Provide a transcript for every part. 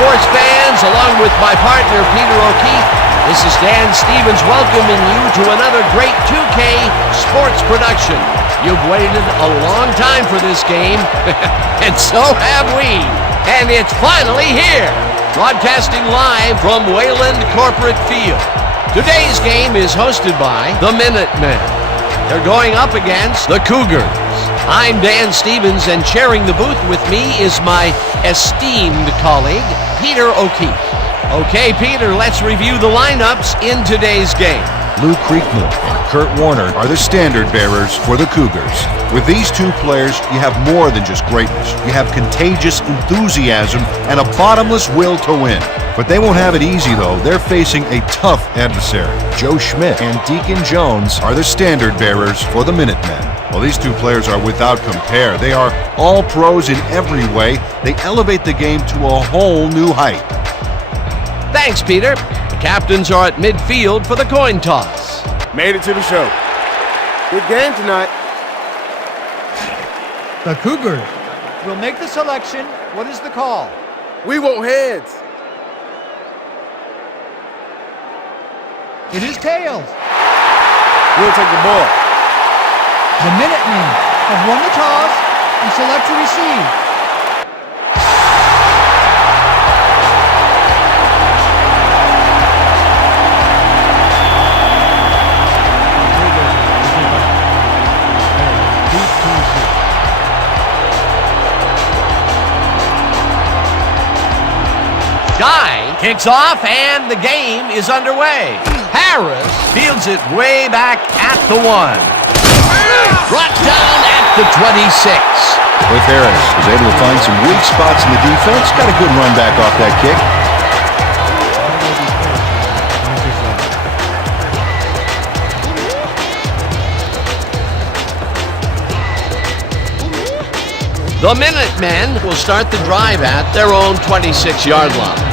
Sports fans, along with my partner Peter O'Keefe, this is Dan Stevens welcoming you to another great 2K sports production. You've waited a long time for this game, and so have we. And it's finally here, broadcasting live from Wayland Corporate Field. Today's game is hosted by the Minutemen. They're going up against the Cougars. I'm Dan Stevens, and sharing the booth with me is my esteemed colleague, Peter O'Keefe. Okay, Peter, let's review the lineups in today's game. Lou Creekmore and Kurt Warner are the standard bearers for the Cougars. With these two players, you have more than just greatness. You have contagious enthusiasm and a bottomless will to win. But they won't have it easy, though. They're facing a tough adversary. Joe Schmidt and Deacon Jones are the standard bearers for the Minutemen. Well, these two players are without compare. They are all pros in every way. They elevate the game to a whole new height. Thanks, Peter. The captains are at midfield for the coin toss. Made it to the show. Good game tonight. The Cougars will make the selection. What is the call? We want heads. It is tails. We'll take the ball. The Minutemen have won the toss and select to receive. Guy kicks off, and the game is underway. Harris fields it way back at the 1. Brought down at the 26. Cliff Harris was able to find some weak spots in the defense. Got a good run back off that kick. The Minutemen will start the drive at their own 26-yard line.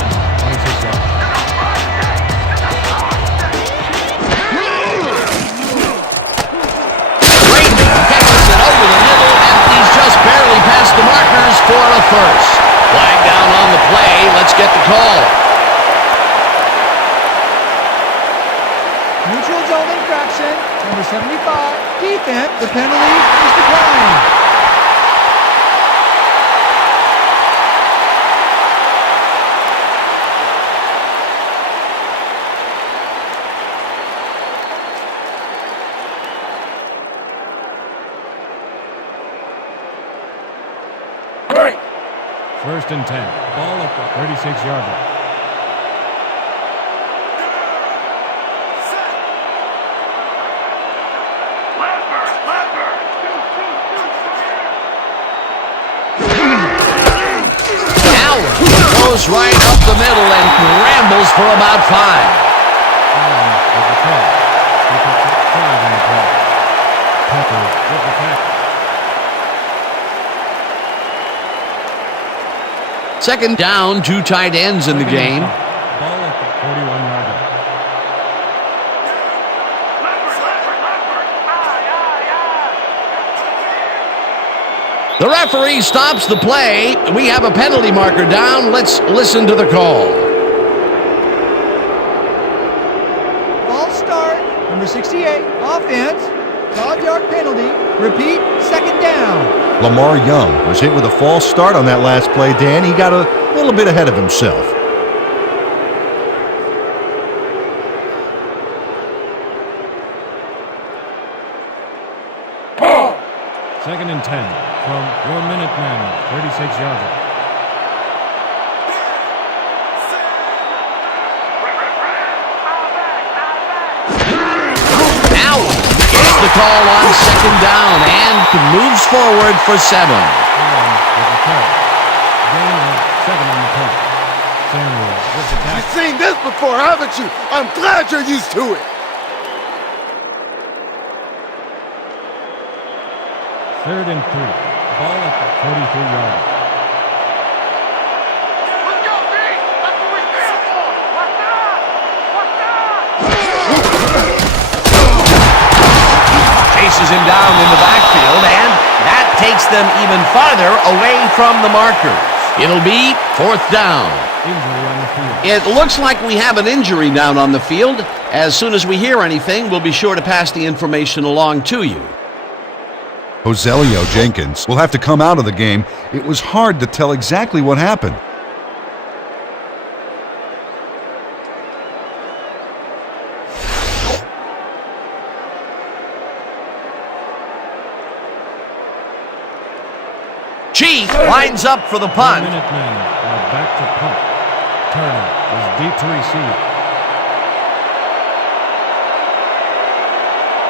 Barely past the markers for a first. Flag down on the play. Let's get the call. Neutral zone infraction. Number 75. Defense. The penalty is declined. First and 10. Ball at the 36-yard line. Allen goes right up the middle and rambles for about 5. Second down, 2 tight ends in the game. Ball at the 41-yard line. The referee stops the play. We have a penalty marker down. Let's listen to the call. False start, number 68, offense, 5-yard penalty, repeat, second down. Lamar Young was hit with a false start on that last play, Dan. He got a little bit ahead of himself. Second and 10 from your Minutemen, 36-yarder. Now gets the call on second down and moves forward for 7. And with the carry. Gain of 7 on the play. Samuel with the tackle. You've seen this before, haven't you? I'm glad you're used to it. Third and 3. Ball at the 43-yarder. Let's go, D! That's what we stand for! What's up? Chases him down in the backfield, and that takes them even farther away from the markers. It'll be 4th down. Injury on the field. It looks like we have an injury down on the field. As soon as we hear anything, we'll be sure to pass the information along to you. Joselio Jenkins will have to come out of the game. It was hard to tell exactly what happened. Chief lines up for the punt. Minutemen are back to punt. Turner is deep to receive.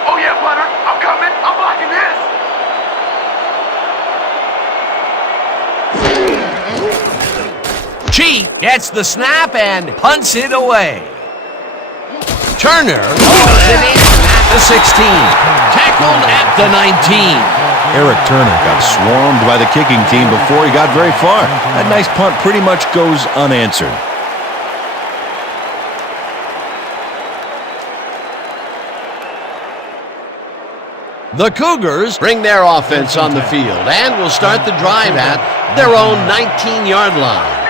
Oh yeah, Butter! I'm coming! I'm blocking this! Chief gets the snap and punts it away. Turner throws it in at the 16. Tackled at the 19. Eric Turner got swarmed by the kicking team before he got very far. That nice punt pretty much goes unanswered. The Cougars bring their offense on the field and will start the drive at their own 19-yard line.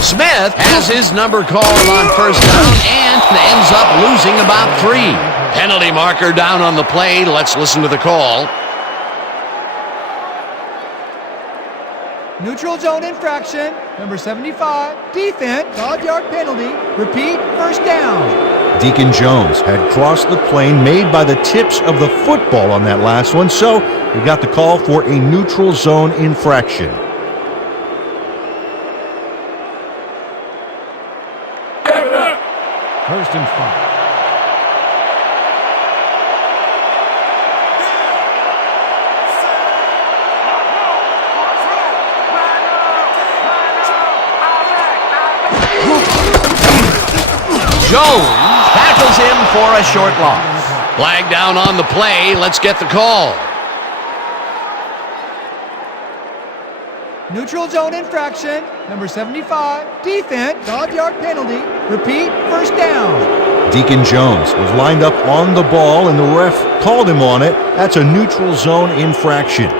Smith has his number called on first down and ends up losing about 3. Penalty marker down on the play. Let's listen to the call. Neutral zone infraction, number 75, defense, 5-yard penalty, repeat, first down. Deacon Jones had crossed the plane made by the tips of the football on that last one, so he got the call for a neutral zone infraction. First and 5. Jones tackles him for a short loss. Flag down on the play. Let's get the call. Neutral zone infraction, number 75, defense, 5-yard penalty, repeat, first down. Deacon Jones was lined up on the ball and the ref called him on it. That's a neutral zone infraction.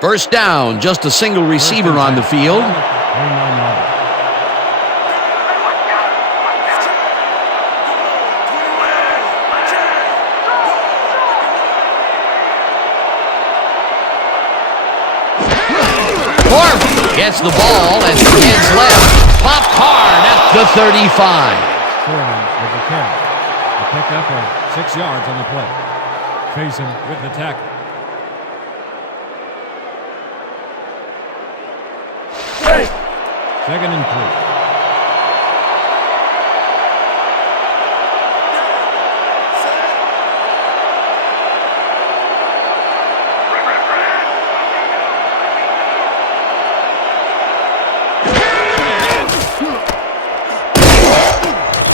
First down, just a single receiver on the field. Gets the ball and hands left. Popped hard at the 35. Foreman with the carry. A pickup of 6 yards on the play. Face him with the tackle. Second and 3.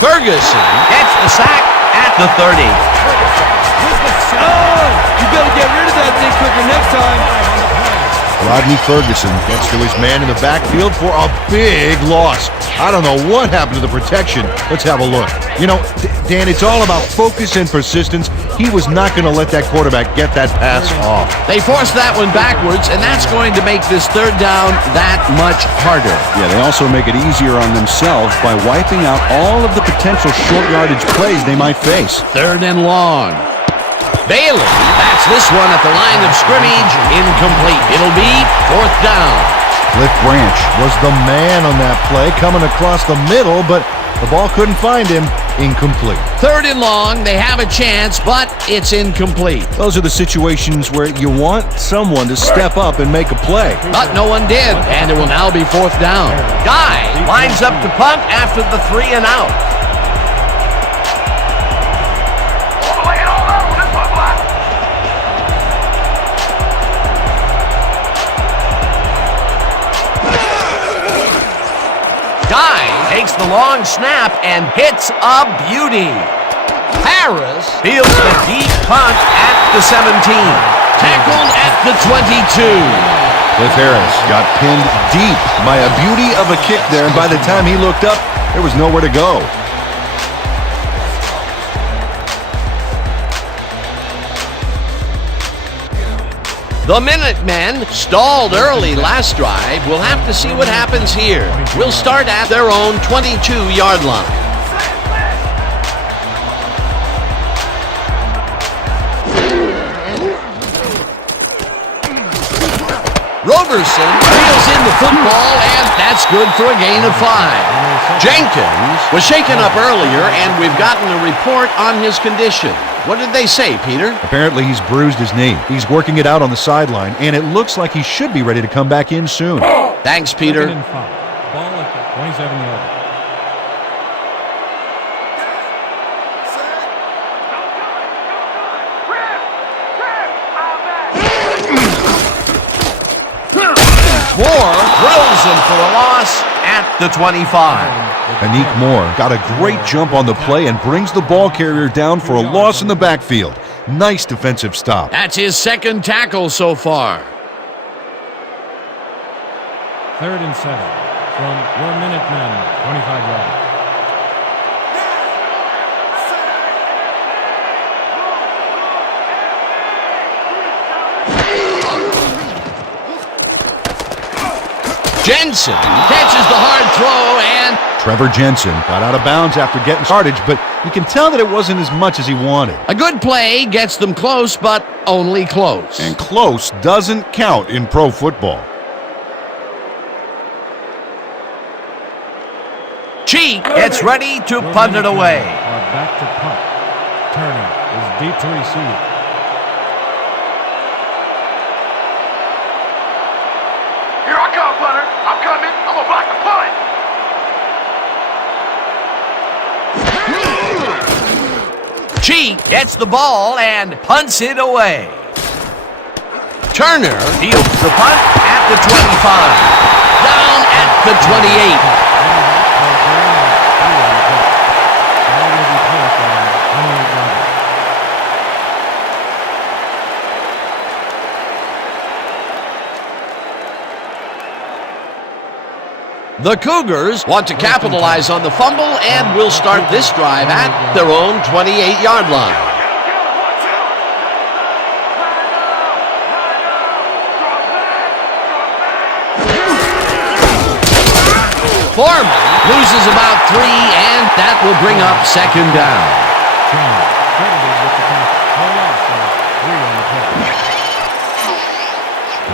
Ferguson gets the sack at the 30. Oh, you better get rid of that thing quicker next time. Rodney Ferguson gets to his man in the backfield for a big loss. I don't know what happened to the protection. Let's have a look. You know, Dan, it's all about focus and persistence. He was not going to let that quarterback get that pass off. They forced that one backwards, and that's going to make this third down that much harder. Yeah, they also make it easier on themselves by wiping out all of the potential short yardage plays they might face. Third and long. Bailey bats this one at the line of scrimmage. Incomplete. It'll be fourth down. Cliff Branch was the man on that play, coming across the middle, but the ball couldn't find him. Incomplete. Third and long. They have a chance, but it's incomplete. Those are the situations where you want someone to step up and make a play. But no one did, and it will now be fourth down. Guy lines up to punt after the 3 and out. Lay it all out with this one, Black. Guy takes the long snap and hits a beauty. Harris fields the deep punt at the 17. Tackled at the 22. Cliff Harris got pinned deep by a beauty of a kick there, and by the time he looked up, there was nowhere to go. The Minutemen stalled early last drive. We'll have to see what happens here. We'll start at their own 22-yard line. Roberson reels in the football, and that's good for a gain of 5. Jenkins was shaken up earlier, and we've gotten a report on his condition. What did they say, Peter? Apparently he's bruised his knee. He's working it out on the sideline, and it looks like he should be ready to come back in soon. Thanks, Peter. Second and 5. Ball at the 27-yard line. Moore drills him for a loss at the 25. Anik Moore got a great jump on the play and brings the ball carrier down for a loss in the backfield. Nice defensive stop. That's his second tackle so far. Third and 7 from your Minutemen, 25-yard line. Jensen catches the hard throw, and Trevor Jensen got out of bounds after getting started, but you can tell that it wasn't as much as he wanted. a good play gets them close, but only close. And close doesn't count in pro football. Cheek gets ready to punt it away. Are back to punt. Turner is deep to receive. Here I come, punter. I'm coming. I'm gonna block the punt. Cheek gets the ball and punts it away. Turner fields the punt at the 25. Down at the 28. The Cougars want to capitalize on the fumble and will start this drive at their own 28-yard line. Foreman loses about 3, and that will bring up second down.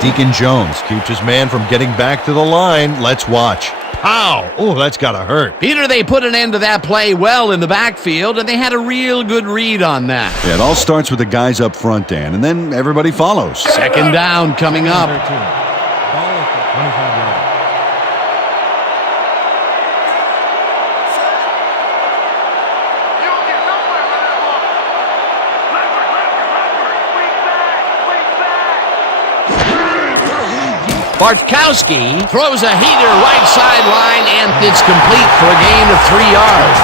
Deacon Jones keeps his man from getting back to the line. Let's watch. Pow! Oh, that's gotta hurt. Peter, they put an end to that play well in the backfield, and they had a real good read on that. Yeah, it all starts with the guys up front, Dan, and then everybody follows. Second down coming up. Ball at the 25-yard line. You don't get nowhere with that ball. Leopard, Bartkowski throws a heater right sideline, and it's complete for a gain of 3 yards.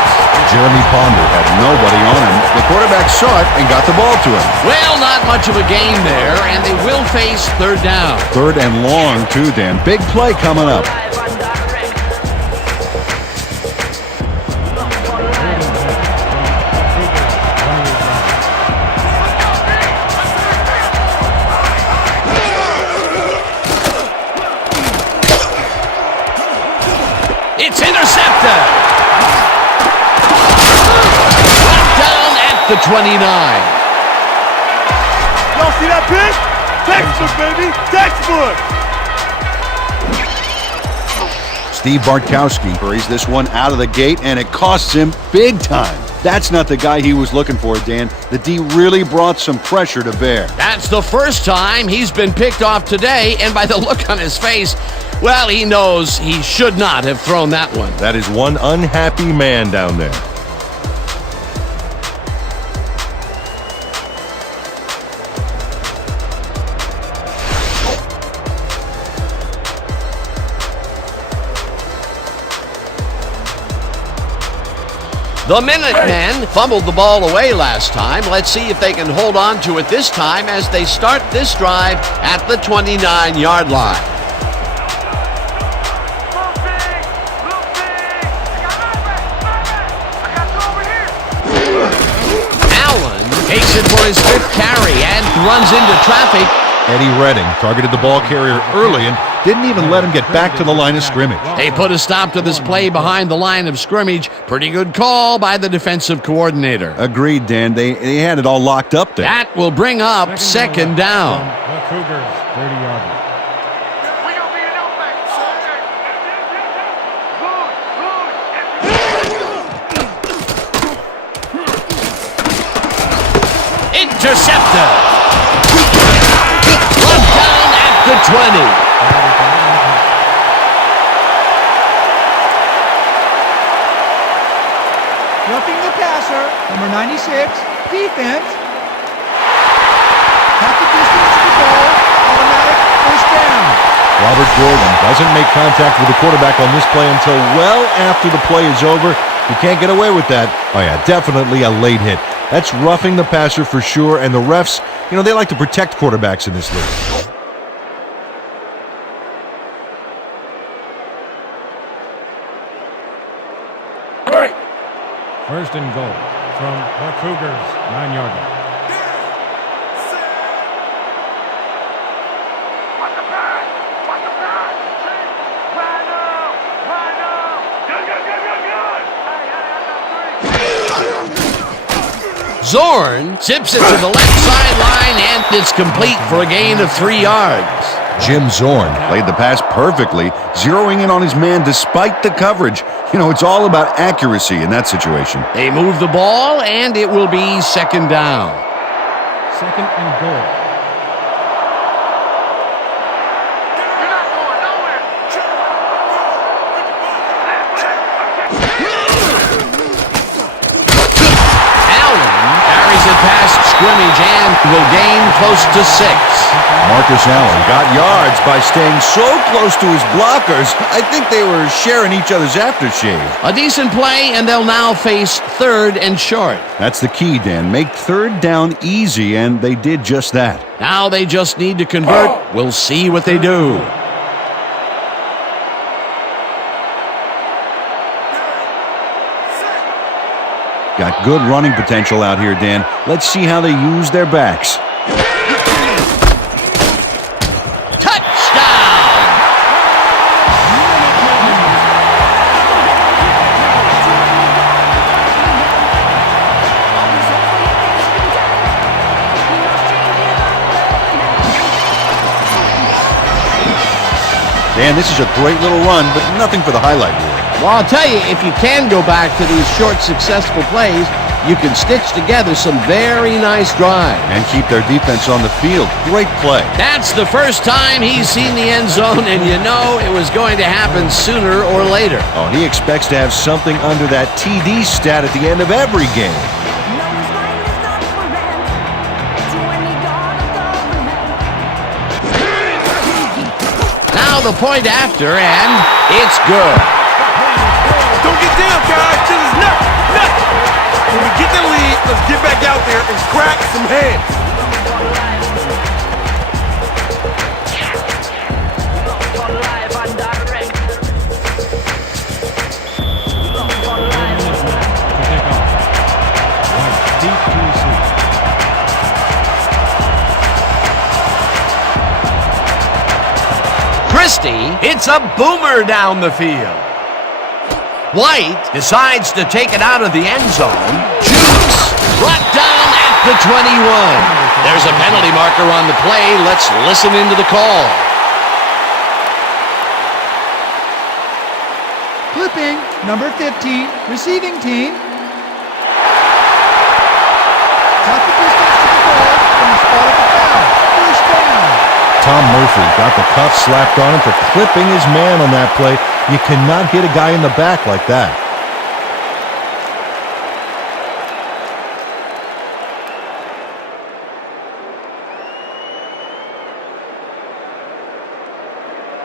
Jeremy Ponder had nobody on him. The quarterback saw it and got the ball to him. Well, not much of a gain there, and they will face third down. Third and long, too, Dan. Big play coming up. It's intercepted. Brought down at the 29. Y'all see that pick? Textbook, baby! Textbook! Steve Bartkowski hurries this one out of the gate, and it costs him big time. That's not the guy he was looking for, Dan. The D really brought some pressure to bear. That's the first time he's been picked off today, and by the look on his face, well, he knows he should not have thrown that one. That is one unhappy man down there. The Minutemen fumbled the ball away last time. Let's see if they can hold on to it this time as they start this drive at the 29-yard line. Allen takes it for his fifth carry and runs into traffic. Eddie Redding targeted the ball carrier early and didn't even let him get back to the line of scrimmage. They put a stop to this play behind the line of scrimmage. Pretty good call by the defensive coordinator. Agreed, Dan. They had it all locked up there. That will bring up second down. The Cougars, 30-yarder. We gonna be an outback. Intercepted. Brought down at the 20. Roughing the passer, number 96, defense. Half the distance to the ball, automatic first down. Robert Gordon doesn't make contact with the quarterback on this play until well after the play is over. You can't get away with that. Oh yeah, definitely a late hit. That's roughing the passer for sure, and the refs, they like to protect quarterbacks in this league. First and goal from the Cougars, 9-yarder. Watch the pass! Watch the pass! Rhino! Good! Zorn zips it to the left sideline, and it's complete for a gain of 3 yards. Jim Zorn Played the pass perfectly, zeroing in on his man despite the coverage. It's all about accuracy in that situation. They move the ball, and it will be second down. Second and goal. You're not going nowhere! Allen carries it past scrimmage and will gain close to 6. Marcus Allen got yards by staying so close to his blockers. I think they were sharing each other's aftershave. A decent play, and they'll now face third and short. That's the key, Dan. Make third down easy, and they did just that. Now they just need to convert. We'll see what they do. Got good running potential out here, Dan. Let's see how they use their backs. Touchdown! Dan, this is a great little run, but nothing for the highlight reel. Well, I'll tell you, if you can go back to these short, successful plays, you can stitch together some very nice drives. And keep their defense on the field. Great play. That's the first time he's seen the end zone, and you know it was going to happen sooner or later. Oh, he expects to have something under that TD stat at the end of every game. Now the point after, and it's good. Don't get down, guys. This is nothing. Nothing. When we get the lead, let's get back out there and crack some heads. Christie hits a boomer down the field. White decides to take it out of the end zone. Jukes brought down at the 21. There's a penalty marker on the play. Let's listen into the call. Clipping, number 15, receiving team. Got the distance to the goal from the spot of the foul. First down. Tom Murphy got the cuff slapped on him for clipping his man on that play. You cannot hit a guy in the back like that.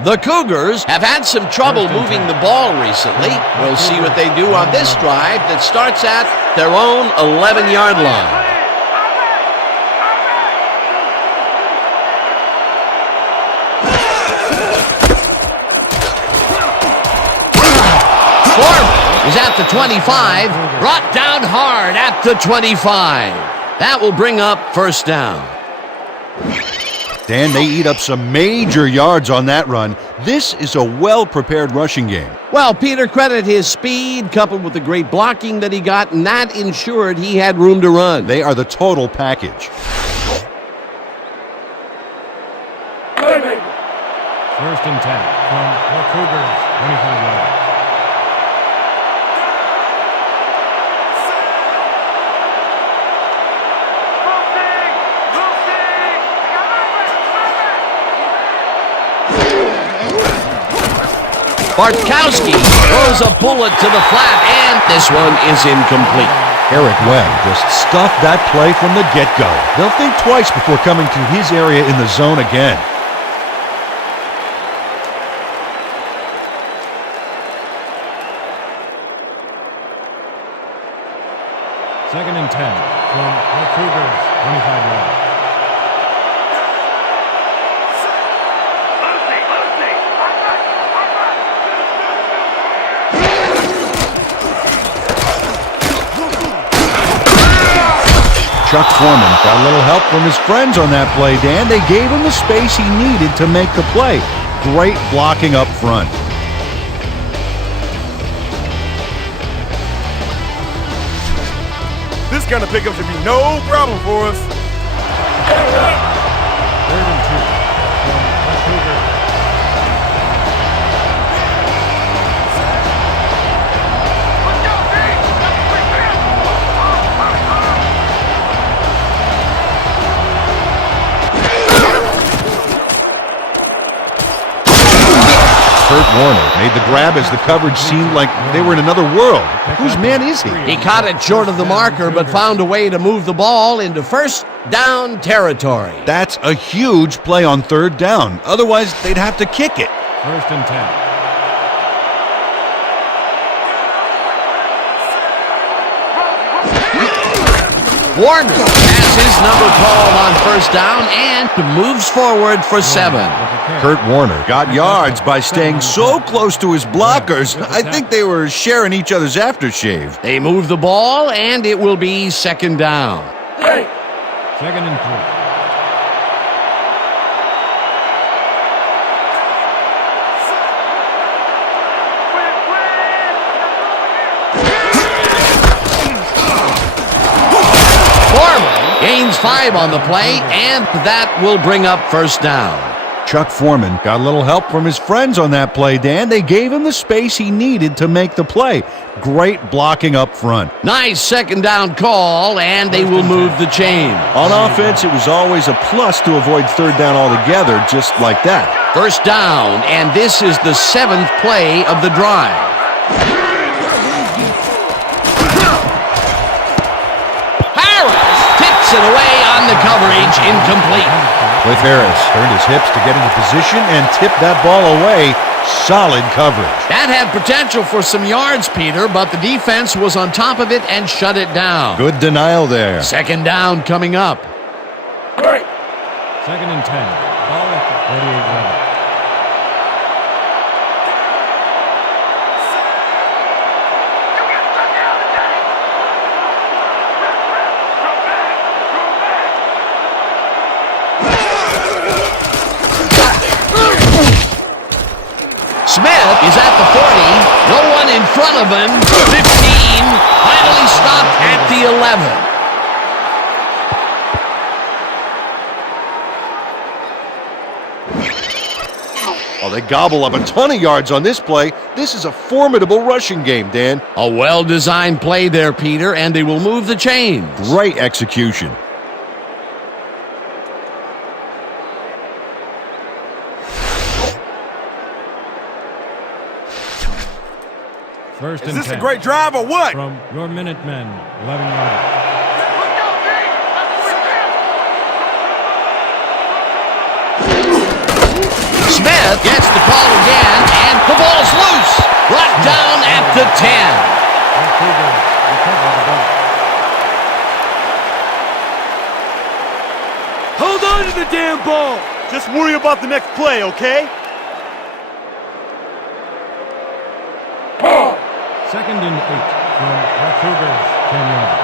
The Cougars have had some trouble moving the ball recently. We'll see what they do on this drive that starts at their own 11-yard line. Is at the 25, brought down hard at the 25. That will bring up first down. Dan, they eat up some major yards on that run. This is a well-prepared rushing game. Well, Peter, credit his speed coupled with the great blocking that he got, and that ensured he had room to run. They are the total package. First and 10 from the Cougars, 25 yards. Bartkowski throws a bullet to the flat, and this one is incomplete. Eric Webb just stuffed that play from the get-go. They'll think twice before coming to his area in the zone again. Second and 10 from the Cougars, 25 yards. Chuck Foreman got a little help from his friends on that play, Dan. They gave him the space he needed to make the play. Great blocking up front. This kind of pickup should be no problem for us. Third and 2 from the Cougars. Kurt Warner made the grab as the coverage seemed like they were in another world. Whose man is he? He caught it short of the marker, but found a way to move the ball into first down territory. That's a huge play on third down. Otherwise, they'd have to kick it. First and 10. Warner has his number called on first down and moves forward for 7. Kurt Warner got yards by staying so close to his blockers. I think they were sharing each other's aftershave. They move the ball, and it will be second down. Second and 3. Gains 5 on the play, and that will bring up first down. Chuck Foreman got a little help from his friends on that play, Dan. They gave him the space he needed to make the play. Great blocking up front. Nice second down call, and they will move the chain. On offense, it was always a plus to avoid third down altogether, just like that. First down, and this is the 7th play of the drive. It away on the coverage, incomplete. Cliff Harris turned his hips to get into position and tipped that ball away. Solid coverage. That had potential for some yards, Peter, but the defense was on top of it and shut it down. Good denial there. Second down coming up. Second and 10. Ball at the 48-yard. Smith is at the 40. No one in front of him. 15. Finally stopped at the 11. Oh, they gobble up a ton of yards on this play. This is a formidable rushing game, Dan. A well-designed play there, Peter, and they will move the chains. Great execution. First and Is this 10. a great drive or what? From your Minutemen, 11 yards. Smith gets the call again, and the ball's loose. Brought down at the 10. Hold on to the damn ball. Just worry about the next play, okay? Second and 8 from the Cougars, 10 yards.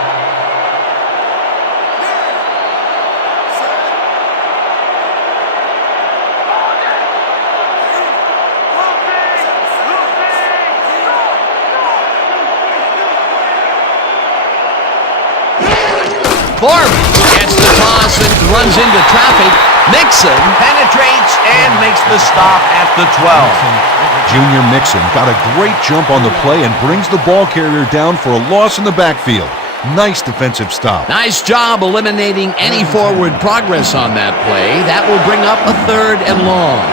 Barber gets the toss and runs into traffic. Mixon penetrates and makes the stop at the 12. Junior Mixon got a great jump on the play and brings the ball carrier down for a loss in the backfield. Nice defensive stop. Nice job eliminating any forward progress on that play. That will bring up a 3rd and long.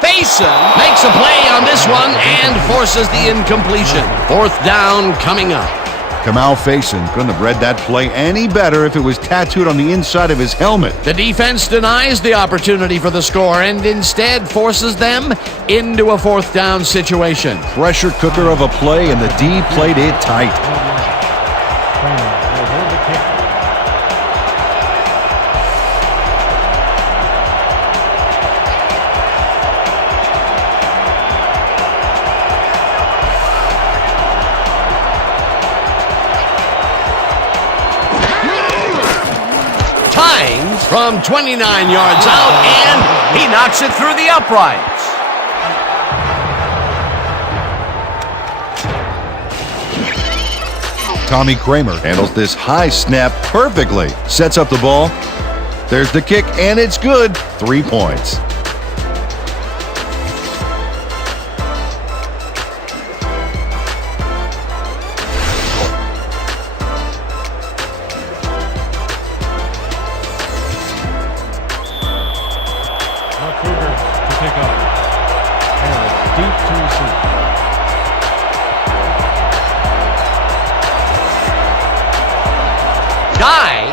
Faison makes a play on this one and forces the incompletion. 4th down coming up. Kamal Faison couldn't have read that play any better if it was tattooed on the inside of his helmet. The defense denies the opportunity for the score and instead forces them into a 4th down situation. Pressure cooker of a play, and the D played it tight. From 29 yards out, and he knocks it through the uprights. Tommy Kramer handles this high snap perfectly. Sets up the ball. There's the kick, and it's good. 3 points.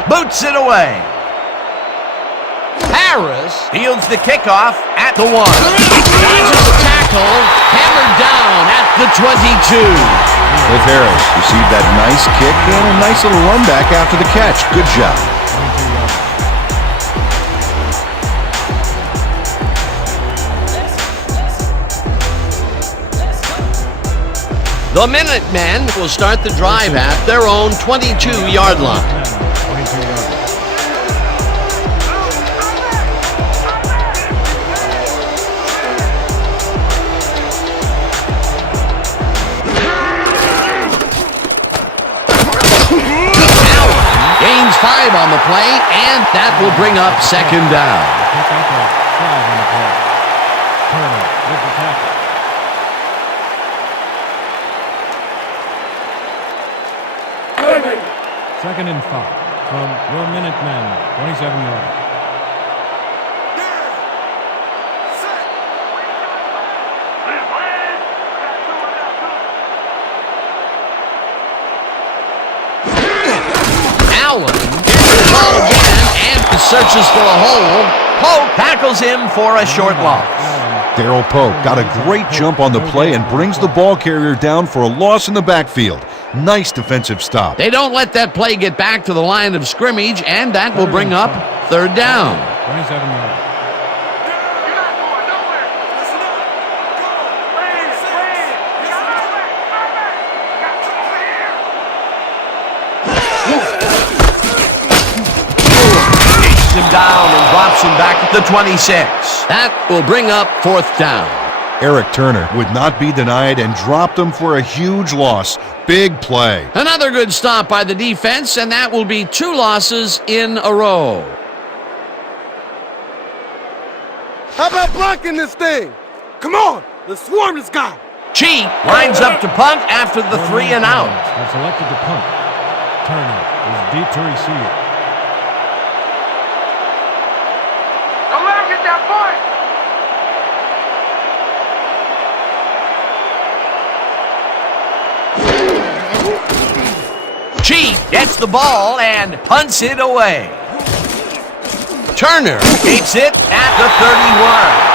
Boots it away. Harris fields the kickoff at the 1. Dodges the tackle, hammered down at the 22. With Harris, received that nice kick and a nice little run back after the catch. Good job. The Minutemen will start the drive at their own 22-yard line. Gains 5 on the play, and that will bring up 2nd down. Second and 5 from your Minutemen, 27 yards. Howland gets the ball again and searches for a hole. Pope tackles him for a short loss. Darryl Pope got a great jump on the play and brings the ball carrier down for a loss in the backfield. Nice defensive stop. They don't let that play get back to the line of scrimmage, and that will bring up third down. 27 yards. You're not going nowhere. Listen up. Go. Please. You got nowhere. Got you over here. Chases him down and drops him back at the 26. That will bring up fourth down. Eric Turner would not be denied and dropped him for a huge loss. Big play. Another good stop by the defense, and that will be 2 losses in a row. How about blocking this thing? Come on, let's swarm this guy. Cheek lines up to punt after the 3 and out. Has selected to punt. Turner is deep to receive. Don't let him get that point. Cheek gets the ball and punts it away. Turner takes it at the 31.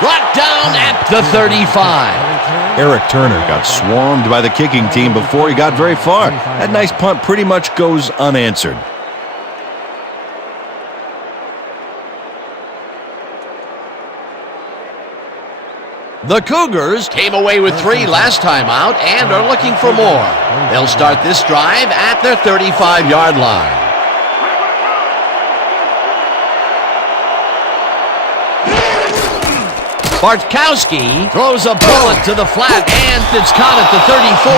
Brought down at the 35. Eric Turner got swarmed by the kicking team before he got very far. That nice punt pretty much goes unanswered. The Cougars came away with 3 last time out and are looking for more. They'll start this drive at their 35-yard line. Bartkowski throws a bullet to the flat, and it's caught at the 34,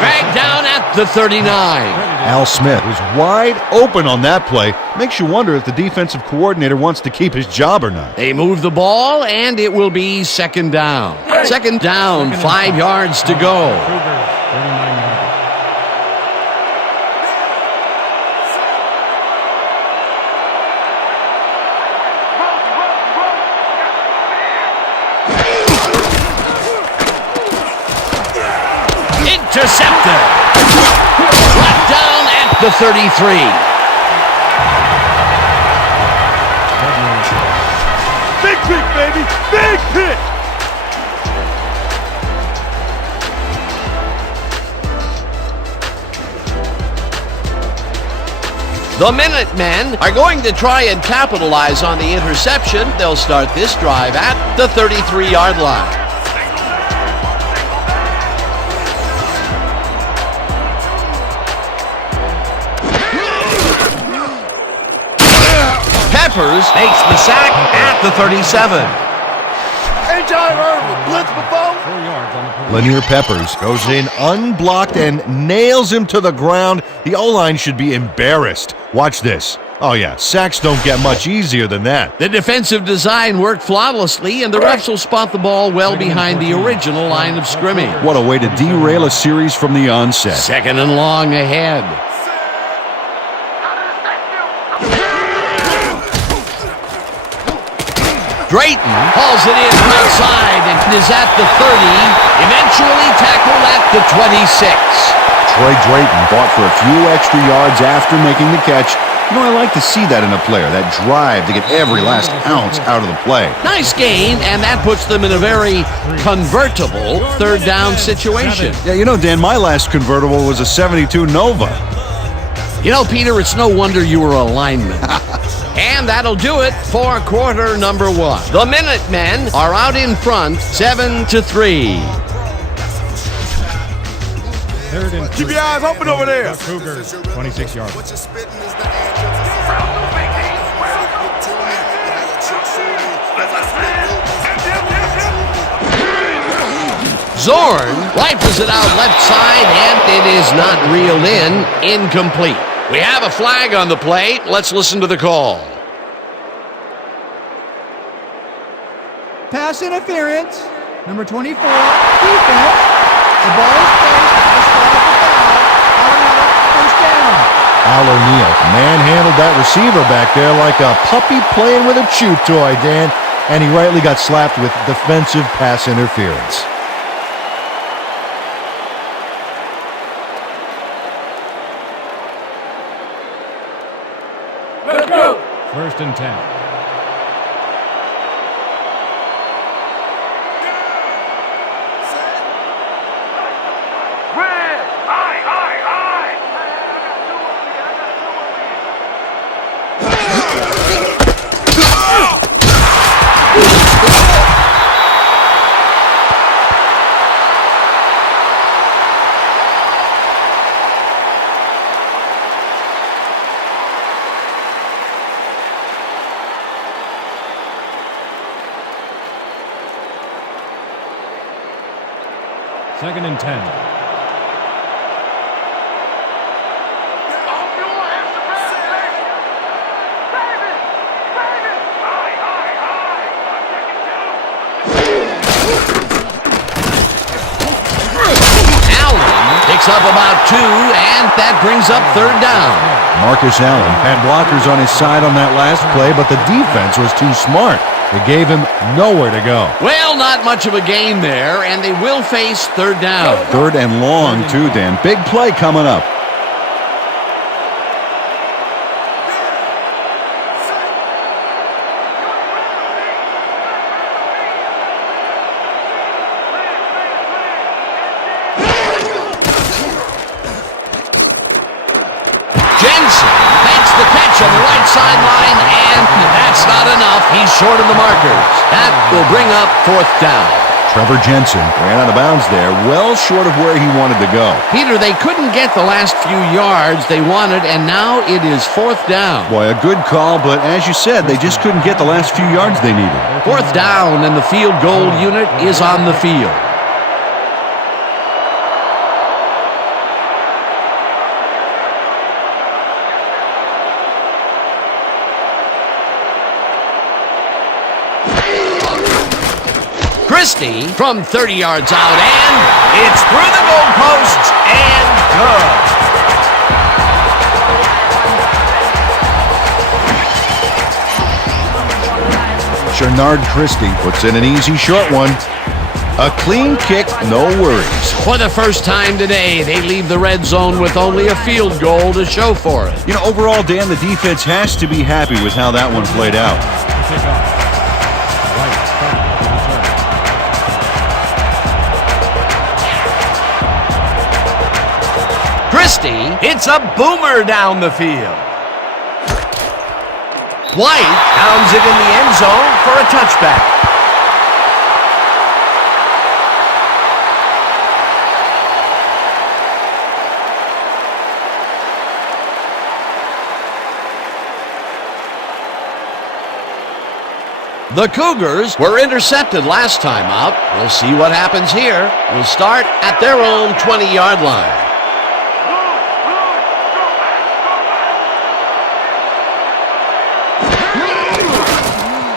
dragged down at the 39. Al Smith was wide open on that play. Makes you wonder if the defensive coordinator wants to keep his job or not. They move the ball, and it will be second down. Second down, 5 yards to go. Cougars, 39 yards. Intercepted. Brought down at the 33. Big pick, baby, big pick. The Minutemen are going to try and capitalize on the interception. They'll start this drive at the 33-yard line. Peppers makes the sack at the 37. Ain't y'all heard of a blitz before? 4 yards on the play. Lanier Peppers goes in unblocked and nails him to the ground. The O-line should be embarrassed. Watch this. Oh yeah, sacks don't get much easier than that. The defensive design worked flawlessly, and the refs will spot the ball well behind the original line of scrimmage. What a way to derail a series from the onset. Second and long ahead. Drayton hauls it in right side and is at the 30, eventually tackled at the 26. Troy Drayton fought for a few extra yards after making the catch. You know, I like to see that in a player, that drive to get every last ounce out of the play. Nice gain, and that puts them in a very convertible third down situation. Yeah, you know, Dan, my last convertible was a 72 Nova. You know, Peter, it's no wonder you were a lineman. And that'll do it for quarter number 1. The Minutemen are out in front, 7-3. Third and Keep 3. your eyes open over there. The Cougars, 26 yards. Zorn rifles it out left side, and it is not reeled in. Incomplete. We have a flag on the play. Let's listen to the call. Pass interference. Number 24, defense. The ball is placed at the spot of the foul. Automatic first down. Al O'Neal manhandled that receiver back there like a puppy playing with a chew toy, Dan, and he rightly got slapped with defensive pass interference. First and 10. Second and 10. Picks up about 2, and that brings up third down. Marcus Allen had blockers on his side on that last play, but the defense was too smart. It gave him nowhere to go. Well, not much of a gain there, and they will face third down. Third and long, too, Dan. Big play coming up. Jensen makes the catch on the right sideline, and that's not enough. He's short of the markers. That will bring up fourth down. Trevor Jensen ran out of bounds there, well short of where he wanted to go. Peter, they couldn't get the last few yards they wanted, and now it is fourth down. Boy, a good call, but as you said, they just couldn't get the last few yards they needed. Fourth down, and the field goal unit is on the field. Christie from 30 yards out, and it's through the goalposts and good. Shenard Christie puts in an easy short one. A clean kick, no worries. For the first time today, they leave the red zone with only a field goal to show for it. You know, overall, Dan, the defense has to be happy with how that one played out. Kickoff. Right. Christie hits a boomer down the field. White pounds it in the end zone for a touchback. The Cougars were intercepted last time out. We'll see what happens here. We'll start at their own 20-yard line.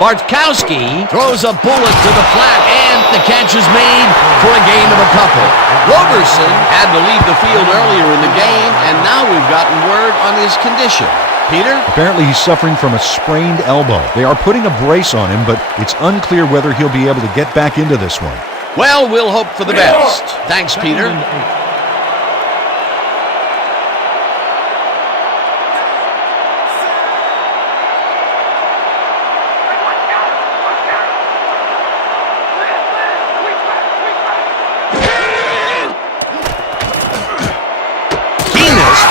Bartkowski throws a bullet to the flat, and the catch is made for a gain of a couple. Roberson had to leave the field earlier in the game, and now we've gotten word on his condition. Peter? Apparently he's suffering from a sprained elbow. They are putting a brace on him, but it's unclear whether he'll be able to get back into this one. Well, we'll hope for the best. Thanks, Peter.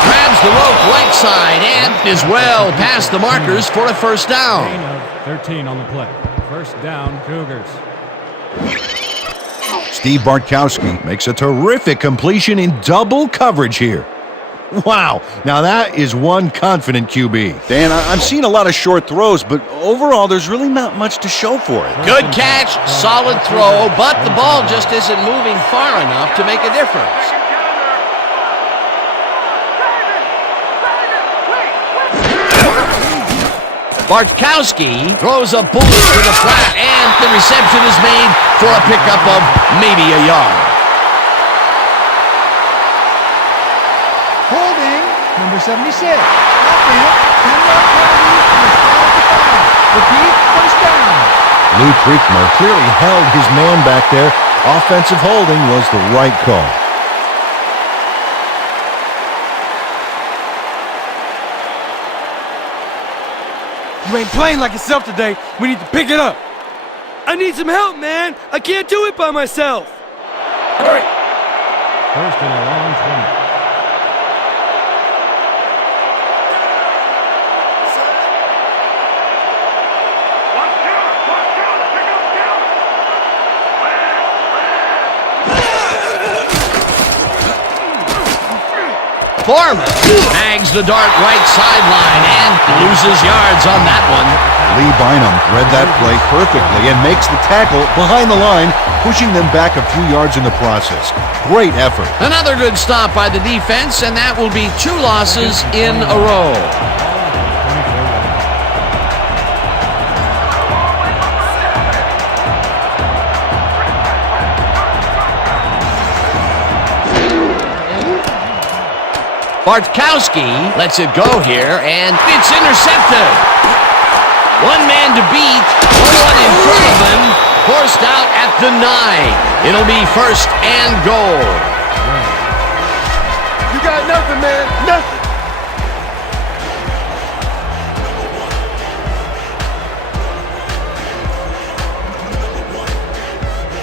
Grabs the rope right side and is well past the markers for a first down. Gain of 13 on the play. First down, Cougars. Steve Bartkowski makes a terrific completion in double coverage here. Wow, now that is one confident QB. Dan, I'm seeing a lot of short throws, but overall, there's really not much to show for it. Good catch, solid throw, but the ball just isn't moving far enough to make a difference. Bartkowski throws a bullet to the flat, and the reception is made for a pickup of maybe a yard. Holding, number 76. Offense, 10-yard penalty, and a stop at the 5. Repeat, first down. Lou Creekmer clearly held his man back there. Offensive holding was the right call. You ain't playing like yourself today. We need to pick it up. I need some help, man. I can't do it by myself. Hurry. First and a long 20. Foreman snags the dart right sideline and loses yards on that one. Lee Bynum read that play perfectly and makes the tackle behind the line, pushing them back a few yards in the process. Great effort. Another good stop by the defense, and that will be 2 losses in a row. Bartkowski lets it go here, and it's intercepted. One man to beat, no one in front of him, forced out at the 9. It'll be first and goal. You got nothing, man. Nothing.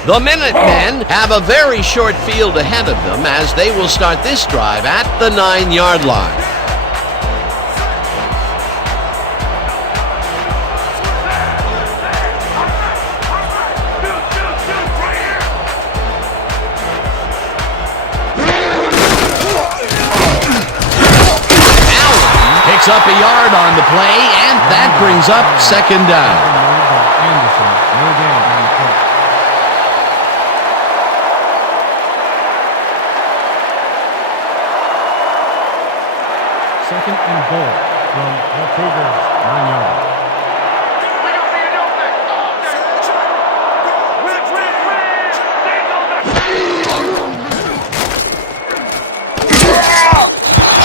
The Minutemen have a very short field ahead of them as they will start this drive at the 9-yard line. Allen picks up a yard on the play, and that brings up second down. Second and goal from the Cougars, 9 yards. We got the open.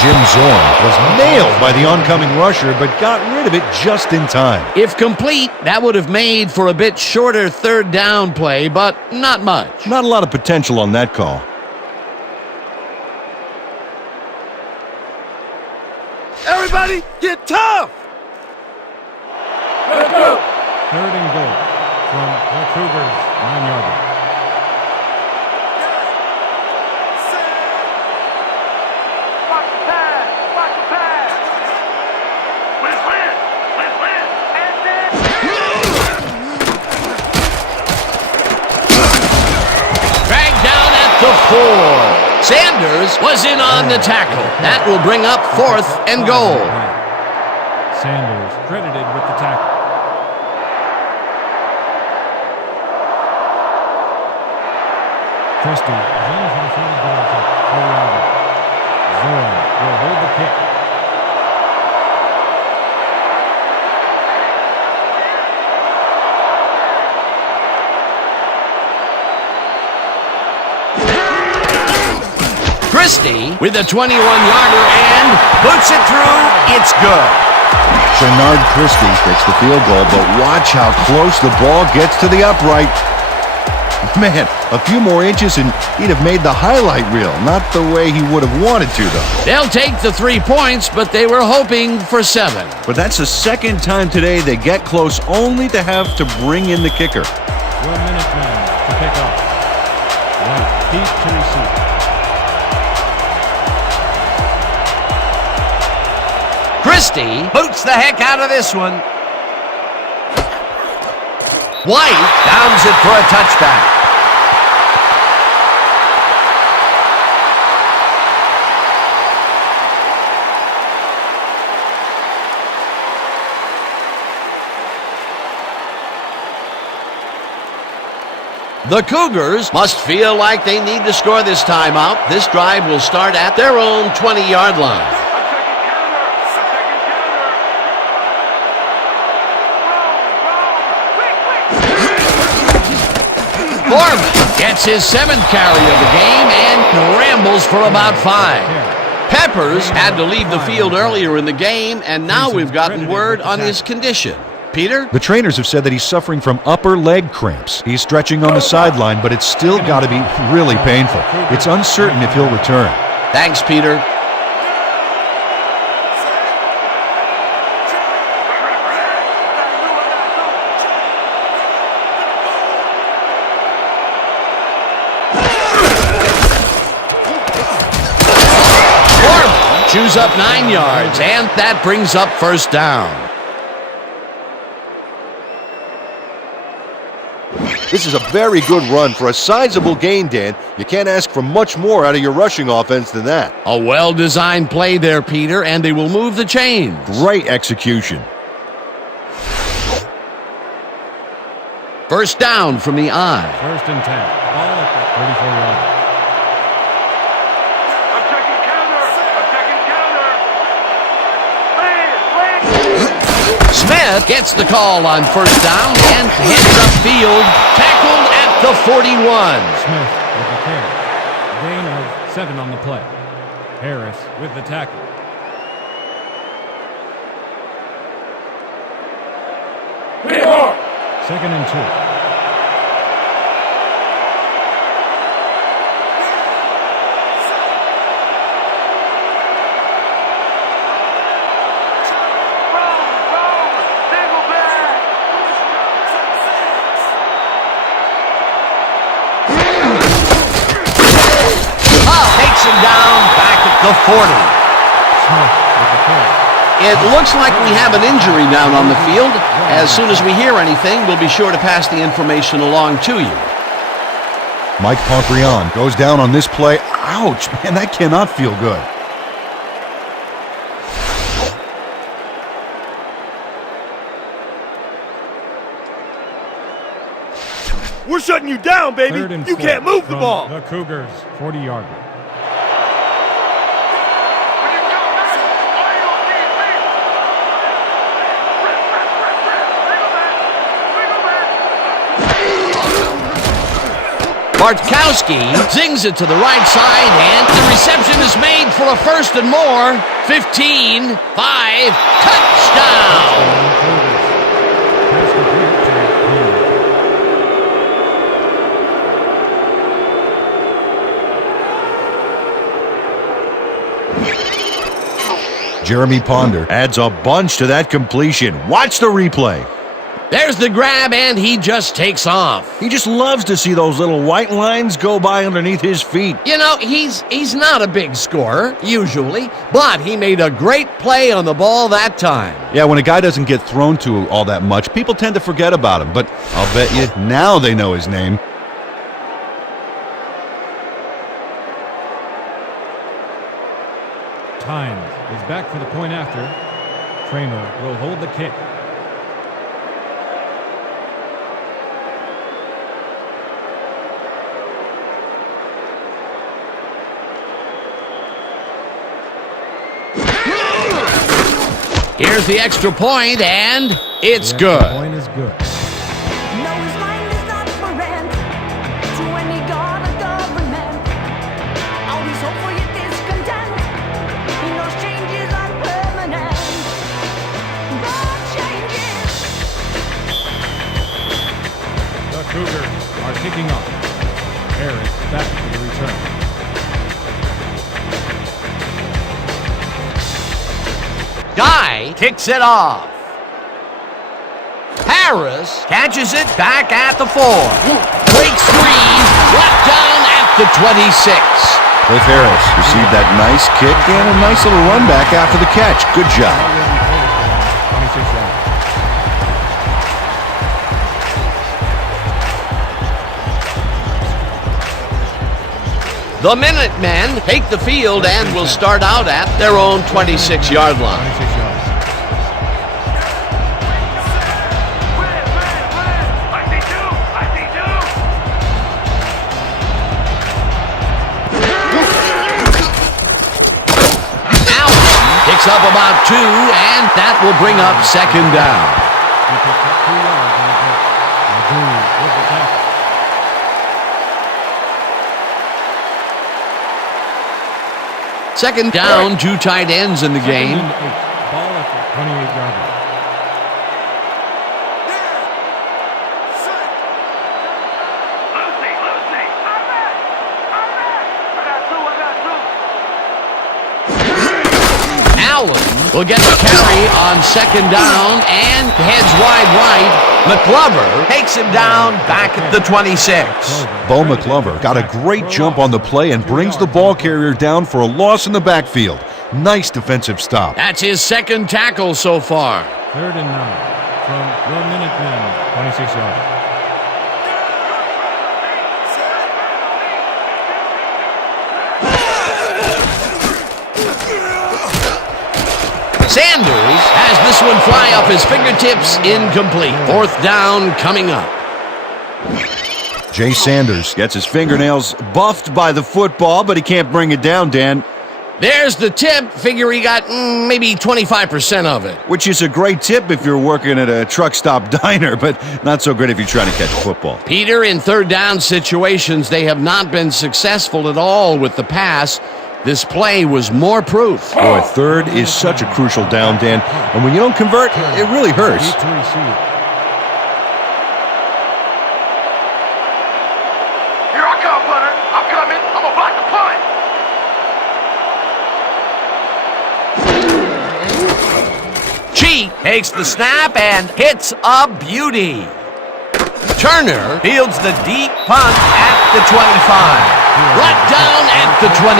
Jim Zorn was nailed by the oncoming rusher, but got rid of it just in time. If complete, that would have made for a bit shorter third down play, but not much. Not a lot of potential on that call. Everybody, get tough! Let's go! Third and goal from the Cougars, 9-yarder. Watch the pass. Watch the pass. Win. And then... Dragged down at the 4. Sanders was in on the tackle. That will bring up fourth and goal. Sanders credited with the tackle. Christie is in for the field goal to 4-yarder. Zorn will hold the kick. Christie with a 21-yarder and puts it through. It's good. Bernard Christie gets the field goal, but watch how close the ball gets to the upright. Man, a few more inches and he'd have made the highlight reel. Not the way he would have wanted to, though. They'll take the 3 points, but they were hoping for 7. But that's the second time today they get close only to have to bring in the kicker. Your Minutemen to pick up. Right, deep to receive. Christie boots the heck out of this one. White downs it for a touchback. The Cougars must feel like they need to score this timeout. This drive will start at their own 20-yard line. Foreman gets his 7th carry of the game and rambles for about 5. Peppers had to leave the field earlier in the game, and now we've gotten word on his condition. Peter? The trainers have said that he's suffering from upper leg cramps. He's stretching on the sideline, but it's still got to be really painful. It's uncertain if he'll return. Thanks, Peter. Foreman chews up 9 yards, and that brings up first down. This is a very good run for a sizable gain, Dan. You can't ask for much more out of your rushing offense than that. A well-designed play there, Peter, and they will move the chains. Great execution. First down from the I. First and 10. Ball at the 34-yard line. Smith gets the call on first down and heads upfield, tackled at the 41. Smith with the carry. Gain of 7 on the play. Harris with the tackle. Second and 2. Down back at the 40. It looks like we have an injury down on the field. As soon as we hear anything, we'll be sure to pass the information along to you. Mike Pomprion goes down on this play. Ouch, man, that cannot feel good. We're shutting you down, baby. You can't move the ball. The Cougars, 40-yard line. Bartkowski zings it to the right side, and the reception is made for a first and more. 15, 5, touchdown! Jeremy Ponder adds a bunch to that completion. Watch the replay. There's the grab, and he just takes off. He just loves to see those little white lines go by underneath his feet. You know, he's not a big scorer, usually, but he made a great play on the ball that time. Yeah, when a guy doesn't get thrown to all that much, people tend to forget about him. But I'll bet you now they know his name. Times is back for the point after. Trainer will hold the kick. Here's the extra point, and it's good. The point is good. No, his mind is not for rent to any god or government. Always hopeful yet discontent. He knows changes are permanent. Cougars are kicking off. Harris back for the return. Guy kicks it off. Harris catches it back at the 4. Breaks free, brought down at the 26. Cliff Harris received that nice kick and a nice little run back after the catch. Good job. 26 yards. The Minutemen take the field and will start out at their own 26-yard line. 26 yards. Allen picks up about 2, and that will bring up second down. He picked up 2 yards on the play. Magoo with the tackle. Second down, 2 tight ends in the game. Second and 8. Ball at the 28-yard line. Allen will get the carry on second down and heads wide right. McClover takes him down back at the 26. Bo McClover got a great jump on the play and brings the ball carrier down for a loss in the backfield. Nice defensive stop. That's his second tackle so far. 3rd and 9 from the Minutemen, 26 yards. Sanders has this one fly off his fingertips, incomplete. 4th down coming up. Jay Sanders Gets his fingernails buffed by the football, but he can't bring it down, Dan. There's the tip. Figure he got maybe 25% of it. Which is a great tip if you're working at a truck stop diner, but not so great if you're trying to catch football. Peter, in 3rd down situations, they have not been successful at all with the pass. This play was more proof. Boy, 3rd is such a crucial down, Dan. And when you don't convert, it really hurts. Deep to receive. Here I come, punter. I'm coming. I'm gonna block the punt. Cheek takes the snap and hits a beauty. Turner fields the deep punt at the 25. Brought down at the 29.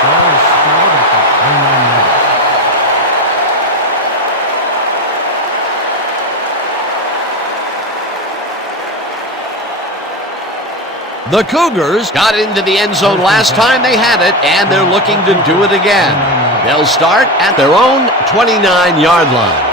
Ball is scored at the 29 yard. The Cougars got into the end zone last time they had it, and they're looking to do it again. They'll start at their own 29-yard line.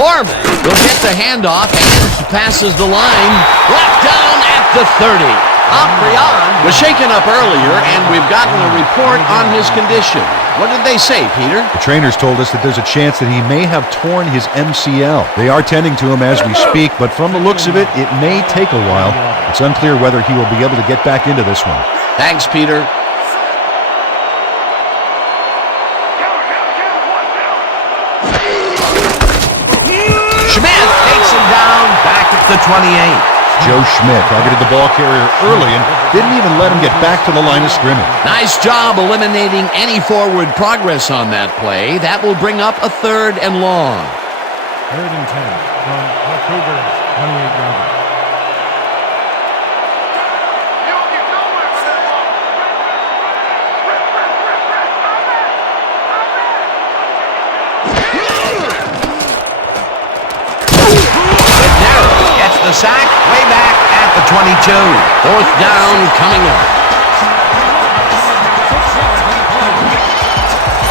Foreman will get the handoff and passes the line. Brought down at the 30. Aprion was shaken up earlier, and we've gotten a report on his condition. What did they say, Peter? The trainers told us that there's a chance that he may have torn his MCL. They are tending to him as we speak, but from the looks of it, it may take a while. It's unclear whether he will be able to get back into this one. Thanks, Peter. Schmidt takes him down back at the 28. Joe Schmidt targeted the ball carrier early and didn't even let him get back to the line of scrimmage. Nice job eliminating any forward progress on that play. That will bring up a 3rd and long. 3rd and 10 from the Cougars, 28-yard line. The sack way back at the 22. 4th down coming up.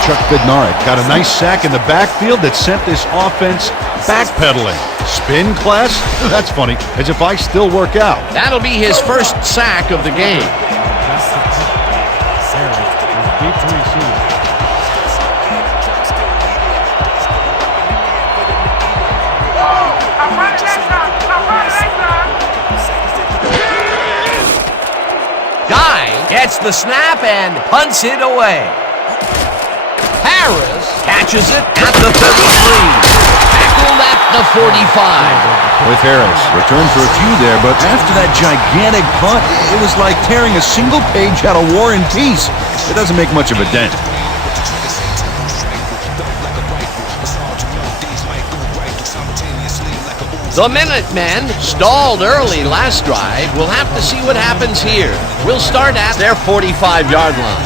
Chuck Bednarik got a nice sack in the backfield that sent this offense backpedaling. Spin class? That's funny, as if I still work out. That'll be his first sack of the game. That's the pick. Harris is deep to receive. Guy gets the snap and punts it away. Harris catches it at the 33. Tackled at the 45. With Harris, returned for a few there, but after that gigantic punt, it was like tearing a single page out of War and Peace. It doesn't make much of a dent. The Minutemen stalled early last drive. We'll have to see what happens here. We'll start at their 45-yard line.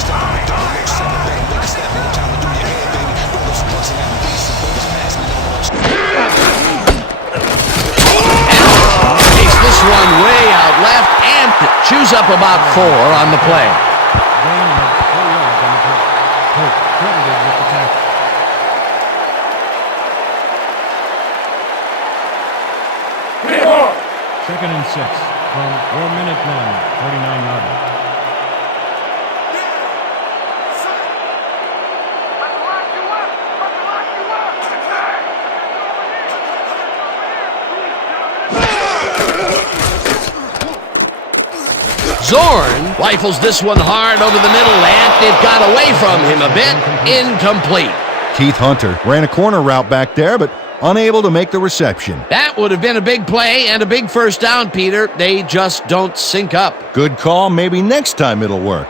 Takes this one way out left and chews up about 4 on the play. Gain of 4 yards on the play. Hope credited with the tackle. Second and 6 from your Minutemen, 49-yard line. Zorn rifles this one hard over the middle, and it got away from him a bit. Incomplete. Keith Hunter ran a corner route back there, but unable to make the reception. That would have been a big play and a big first down, Peter. They just don't sync up. Good call. Maybe next time it'll work.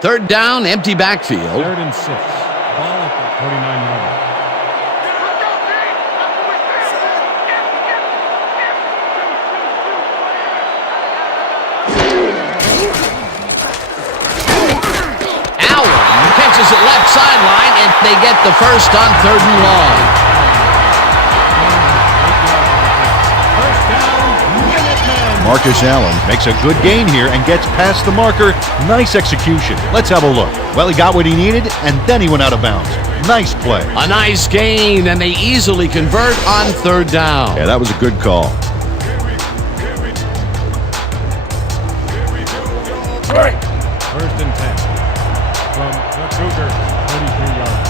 Third down, empty backfield. Third and 6. Ball at the 49-yard line. Allen catches it left sideline, and they get the first on 3rd and long. First down, Minutemen. Marcus Allen makes a good gain here and gets past the marker. Nice execution. Let's have a look. Well, he got what he needed, and then he went out of bounds. Nice play. A nice gain, and they easily convert on 3rd down. Yeah, that was a good call. First and 10 from the Cougars, 33-yard line.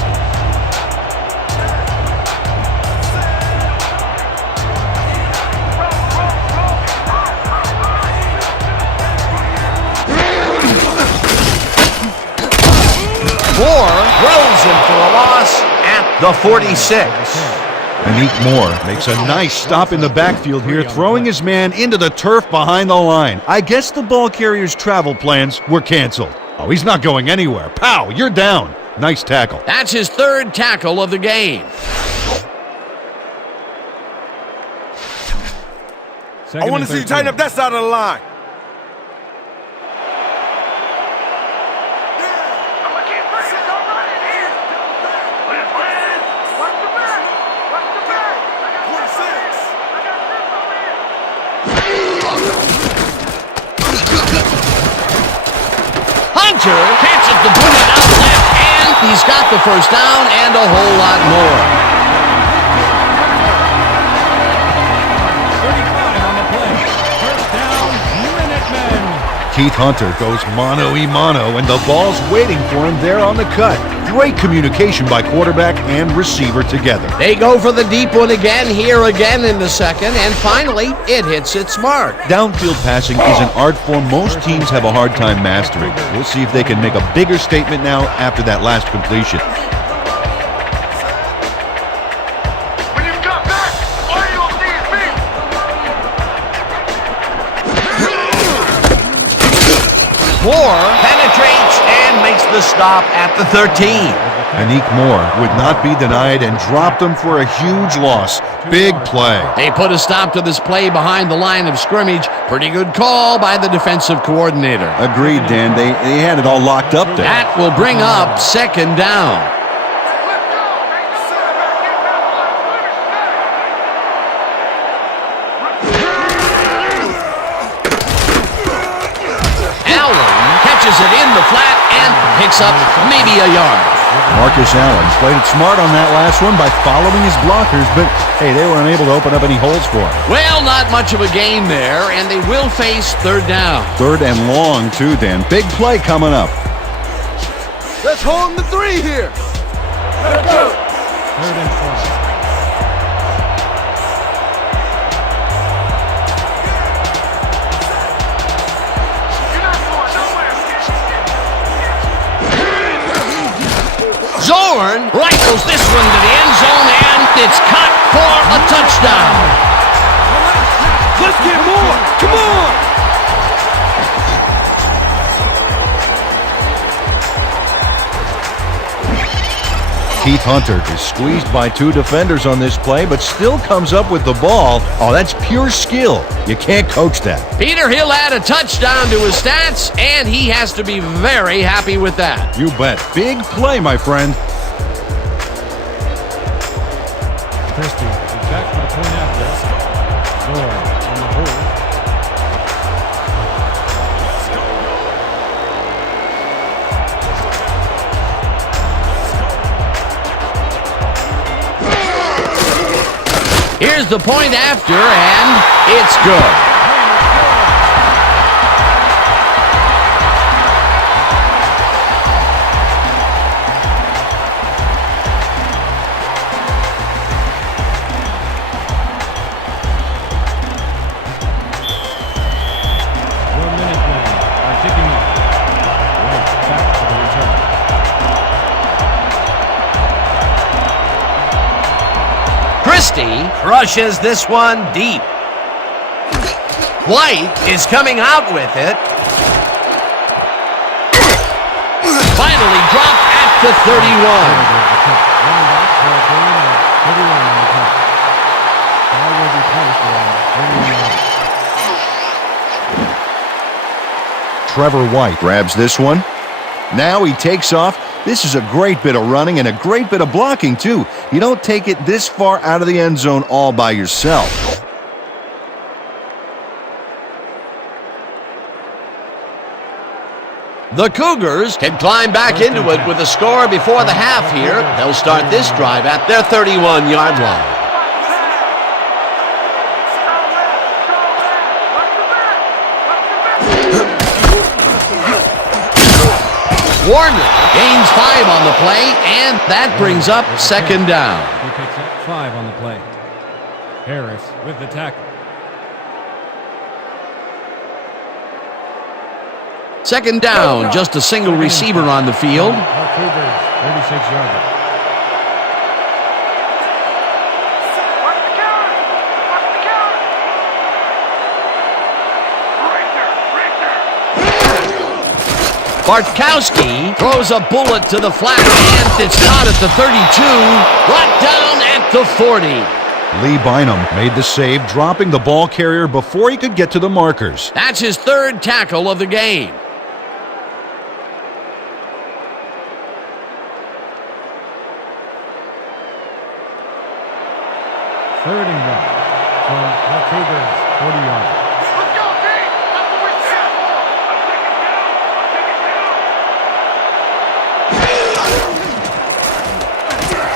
Moore throws him for a loss at the 46. Anik Moore makes a nice stop in the backfield here, throwing his man into the turf behind the line. I guess the ball carrier's travel plans were canceled. Oh, he's not going anywhere. Pow, you're down. Nice tackle. That's his 3rd tackle of the game. I want to see you tighten up that side of the line. Hunter catches the bullet out left, and he's got the first down and a whole lot more. 35 on the play. First down, Minutemen. Keith Hunter goes mano-a-mano, and the ball's waiting for him there on the cut. Great communication by quarterback and receiver together. They go for the deep one again, here again in the second, and finally, it hits its mark. Downfield passing is an art form most teams have a hard time mastering. We'll see if they can make a bigger statement now after that last completion. When you come back, all you'll see is me. Moore penetrates and makes the stop at the 13. Anik Moore would not be denied and dropped them for a huge loss. Big play. They put a stop to this play behind the line of scrimmage. Pretty good call by the defensive coordinator. Agreed, Dan. They had it all locked up there. That will bring up 2nd down. Allen catches it in the flat and picks up maybe a yard. Marcus Allen played it smart on that last one by following his blockers, but hey, they were unable to open up any holes for him. Well, not much of a gain there, and they will face 3rd down. 3rd and long, too, Dan. Big play coming up. Let's hold the 3 here. Let's go. 3rd and 12. Zorn rifles this one to the end zone, and it's caught for a touchdown. Let's get more! Come on! Keith Hunter is squeezed by 2 defenders on this play, but still comes up with the ball. Oh, that's pure skill. You can't coach that. Peter, he'll add a touchdown to his stats, and he has to be very happy with that. You bet. Big play, my friend. Christie is back for the point after. Zorn on the hold. Here's the point after, and it's good. Your Minutemen are ticking up. Right back for the return. Christie crushes this one deep. White is coming out with it. Finally dropped at the 31. Running back for a gain of 31 on the play. Ball will be placed around 31 yards. Trevor White Grabs this one. Now he takes off. This is a great bit of running and a great bit of blocking, too. You don't take it this far out of the end zone all by yourself. The Cougars can climb back into it with a score before the half here. They'll start this drive at their 31-yard line. Warner gains 5 on the play, and that brings up second down. He picks up 5 on the play. Harris with the tackle. Second down, just a single receiver on the field. Our Cougars, 36-yarder. Bartkowski throws a bullet to the flat, and it's caught at the 32, brought down at the 40. Lee Bynum made the save, dropping the ball carrier before he could get to the markers. That's his 3rd tackle of the game. Third and 1 from our Cougars, 40-yarder. Let's go, team! That's what we said!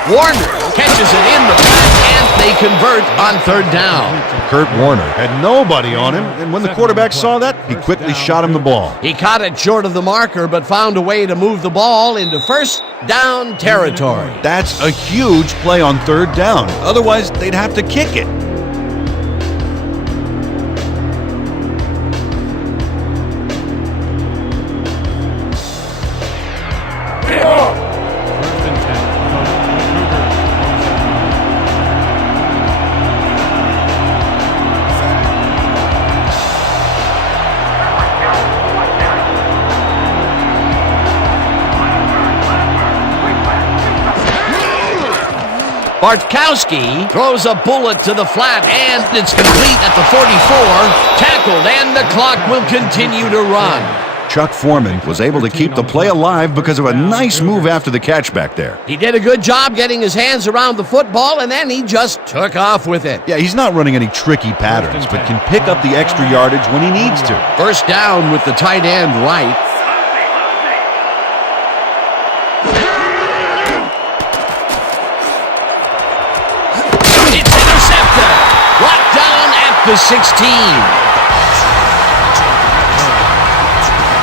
Warner catches it in the back, and they convert on 3rd down. Kurt Warner had nobody on him, and when the quarterback saw that, he quickly shot him the ball. He caught it short of the marker, but found a way to move the ball into first down territory. That's a huge play on 3rd down. Otherwise, they'd have to kick it. First and 10 from the Cougars, 27-yard. Bartkowski throws a bullet to the flat, and it's complete at the 44. Tackled, and the clock will continue to run. Chuck Foreman was able to keep the play alive because of a nice move after the catch back there. He did a good job getting his hands around the football, and then he just took off with it. Yeah, he's not running any tricky patterns, but can pick up the extra yardage when he needs to. First down with the tight end right. It's intercepted. Brought down at the 16.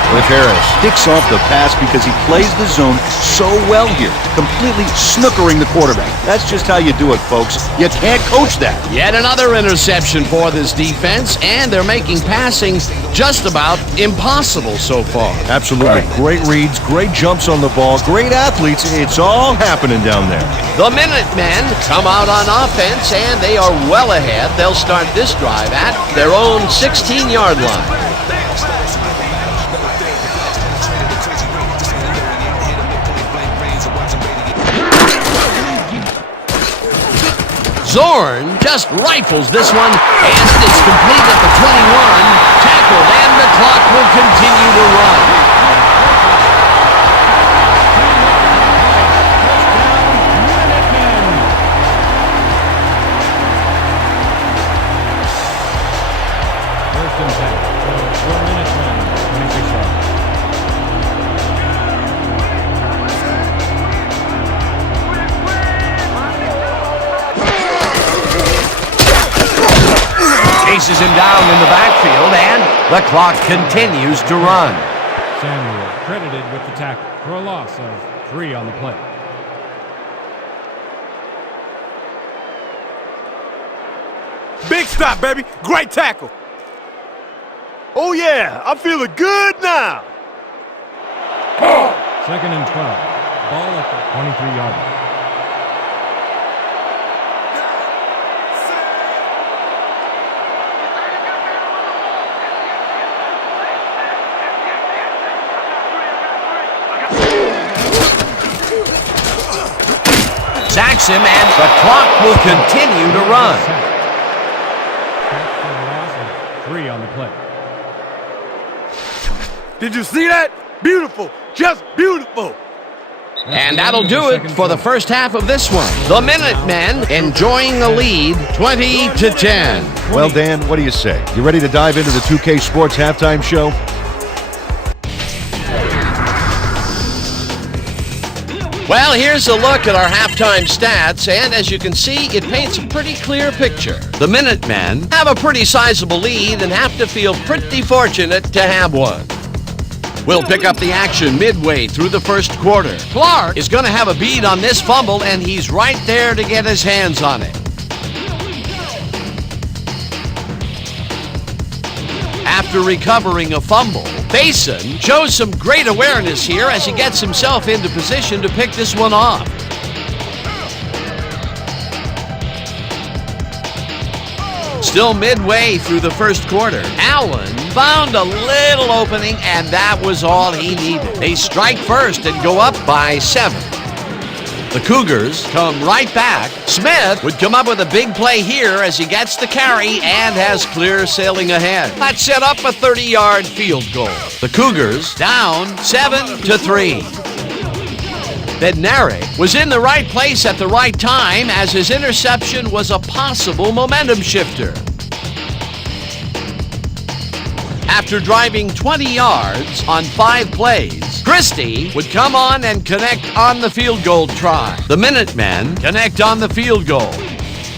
Cliff Harris sticks off the pass because he plays the zone so well here, completely snookering the quarterback. That's just how you do it, folks. You can't coach that. Yet another interception for this defense, and they're making passing just about impossible so far. Absolutely. Great reads, great jumps on the ball, great athletes. It's all happening down there. The Minutemen come out on offense, and they are well ahead. They'll start this drive at their own 16-yard line. Zorn just rifles this one, and it's complete at the 21. Tackled, and the clock will continue to run. First and 10. For Minutemen, 26 yards. Chases him down in the backfield, and the clock continues to run. Samuel credited with the tackle for a loss of 3 on the play. Big stop, baby. Great tackle. Oh, yeah. I'm feeling good now. Second and 12. Ball at the 23-yard line. Sacks him, and the clock will continue to run. For a loss of 3 on the play. Did you see that? Beautiful. Just beautiful. And that'll do it for the first half of this one. The Minutemen enjoying the lead 20-10. Well, Dan, what do you say? You ready to dive into the 2K Sports halftime show? Well, here's a look at our halftime stats, and as you can see, it paints a pretty clear picture. The Minutemen have a pretty sizable lead and have to feel pretty fortunate to have one. We'll pick up the action midway through the first quarter. Clark is going to have a bead on this fumble, and he's right there to get his hands on it. After recovering a fumble, Basin shows some great awareness here as he gets himself into position to pick this one off. Still midway through the first quarter, Allen found a little opening, and that was all he needed. They strike first and go up by 7. The Cougars come right back. Smith would come up with a big play here as he gets the carry and has clear sailing ahead. That set up a 30-yard field goal. The Cougars down 7-3. Bednarik was in the right place at the right time as his interception was a possible momentum shifter. After driving 20 yards on 5 plays, Christie would come on and connect on the field goal try. The Minutemen connect on the field goal.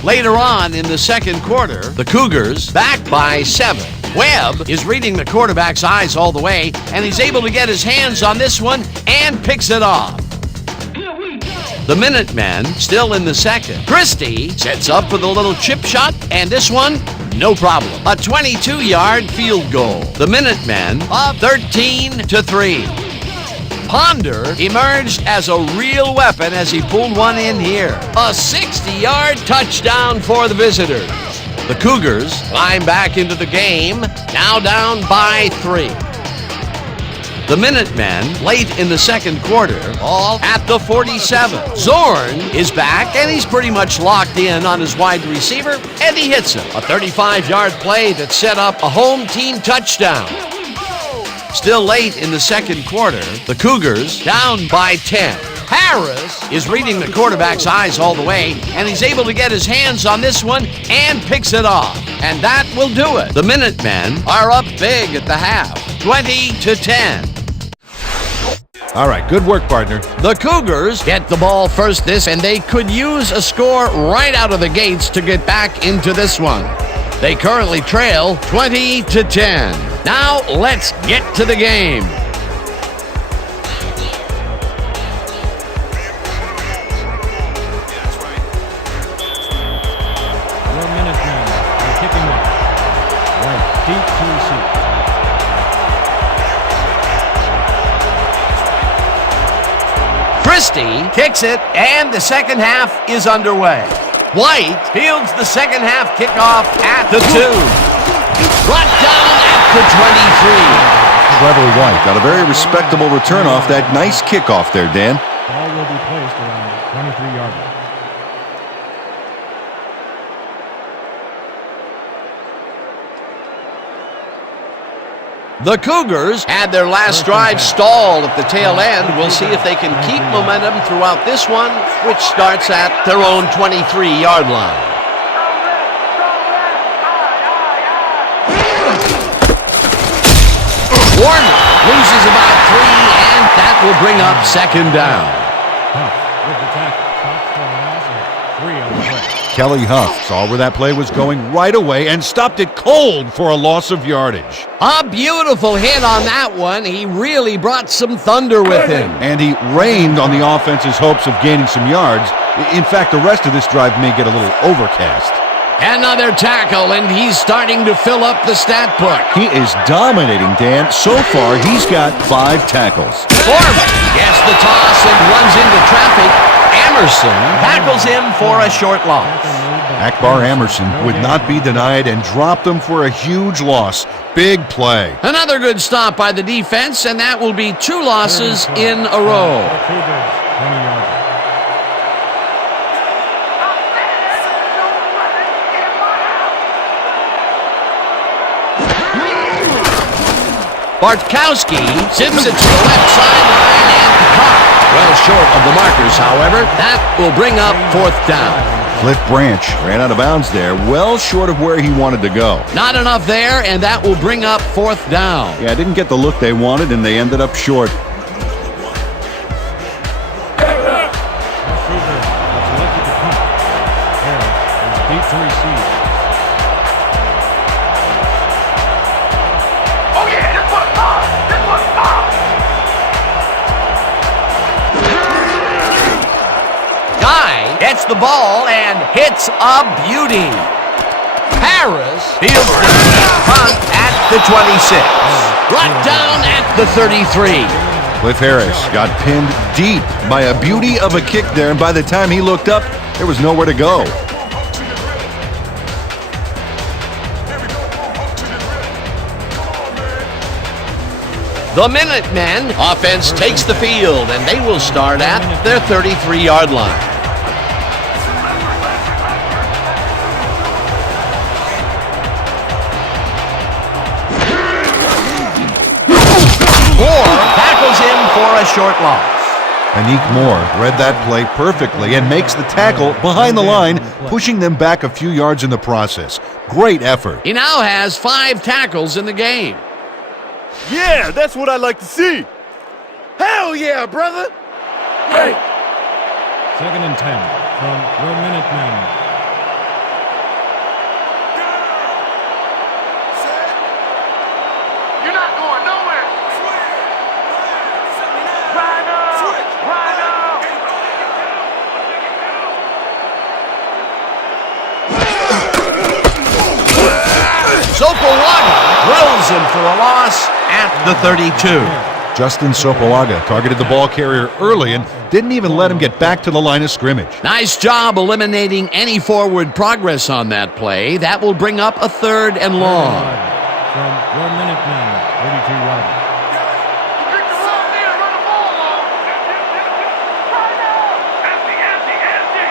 Later on in the second quarter, the Cougars back by 7. Webb is reading the quarterback's eyes all the way, and he's able to get his hands on this one and picks it off. The Minutemen still in the second. Christie sets up for the little chip shot, and this one, no problem. A 22-yard field goal. The Minutemen up 13-3. Ponder emerged as a real weapon as he pulled one in here. A 60-yard touchdown for the visitors. The Cougars climb back into the game, now down by 3. The Minutemen, late in the second quarter, all at the 47. Zorn is back, and he's pretty much locked in on his wide receiver, and he hits him. A 35-yard play that set up a home team touchdown. Still late in the second quarter, the Cougars down by 10. Harris is reading the quarterback's eyes all the way, and he's able to get his hands on this one and picks it off. And that will do it. The Minutemen are up big at the half, 20-10. All right, good work, partner. The Cougars get the ball first and they could use a score right out of the gates to get back into this one. They currently trail 20-10. Now let's get to the game. Christie kicks it, and the second half is underway. White fields the second half kickoff at the 2. Brought down at the 23. Trevor White got a very respectable return off that nice kickoff there, Dan. Ball will be placed around 23-yard line. The Cougars had their last drive stalled at the tail end. We'll see if they can keep momentum throughout this one, which starts at their own 23-yard line. Warner loses about 3, and that will bring up second down. With the tackle. Stops for a loss of 3 on the play. Kelly Huff saw where that play was going right away and stopped it cold for a loss of yardage. A beautiful hit on that one. He really brought some thunder with him. And he rained on the offense's hopes of gaining some yards. In fact, the rest of this drive may get a little overcast. Another tackle, and he's starting to fill up the stat book. He is dominating, Dan. So far, he's got 5 tackles. Foreman gets the toss and runs into traffic. Emerson tackles him for a short loss. Akbar Emerson would not be denied and dropped them for a huge loss. Big play. Another good stop by the defense, and that will be 2 losses in a row. Cougars, 20-yard line. Bartkowski zips it to the left sideline and caught. Well short of the markers, however. That will bring up 4th down. Cliff Branch ran out of bounds there, well short of where he wanted to go. Not enough there, and that will bring up 4th down. Yeah, didn't get the look they wanted, and they ended up short. Cougars have selected the punt. Harris is deep to receive. Oh yeah, this one's off! This one's off! Guy gets the ball and hits a beauty. Harris fields the deep punt at the 26. Brought down at the 33. Cliff Harris got pinned deep by a beauty of a kick there, and by the time he looked up, there was nowhere to go. The Minutemen offense takes the field, and they will start at their 33-yard line. Moore tackles him for a short loss. Anik Moore read that play perfectly and makes the tackle behind the line, pushing them back a few yards in the process. Great effort. He now has 5 tackles in the game. Yeah, that's what I like to see. Hell yeah, brother. Hey. 2nd and 10 from your Minutemen. You're not going nowhere! Rhino! Rhino! Sopowaga drills him for a loss at the 32. Justin Sopoaga targeted the ball carrier early and didn't even let him get back to the line of scrimmage. Nice job eliminating any forward progress on that play. That will bring up a 3rd and long. From your Minutemen, 32-yard line. Pick the wrong man and run the ball long! Rhino! Empty, empty, empty!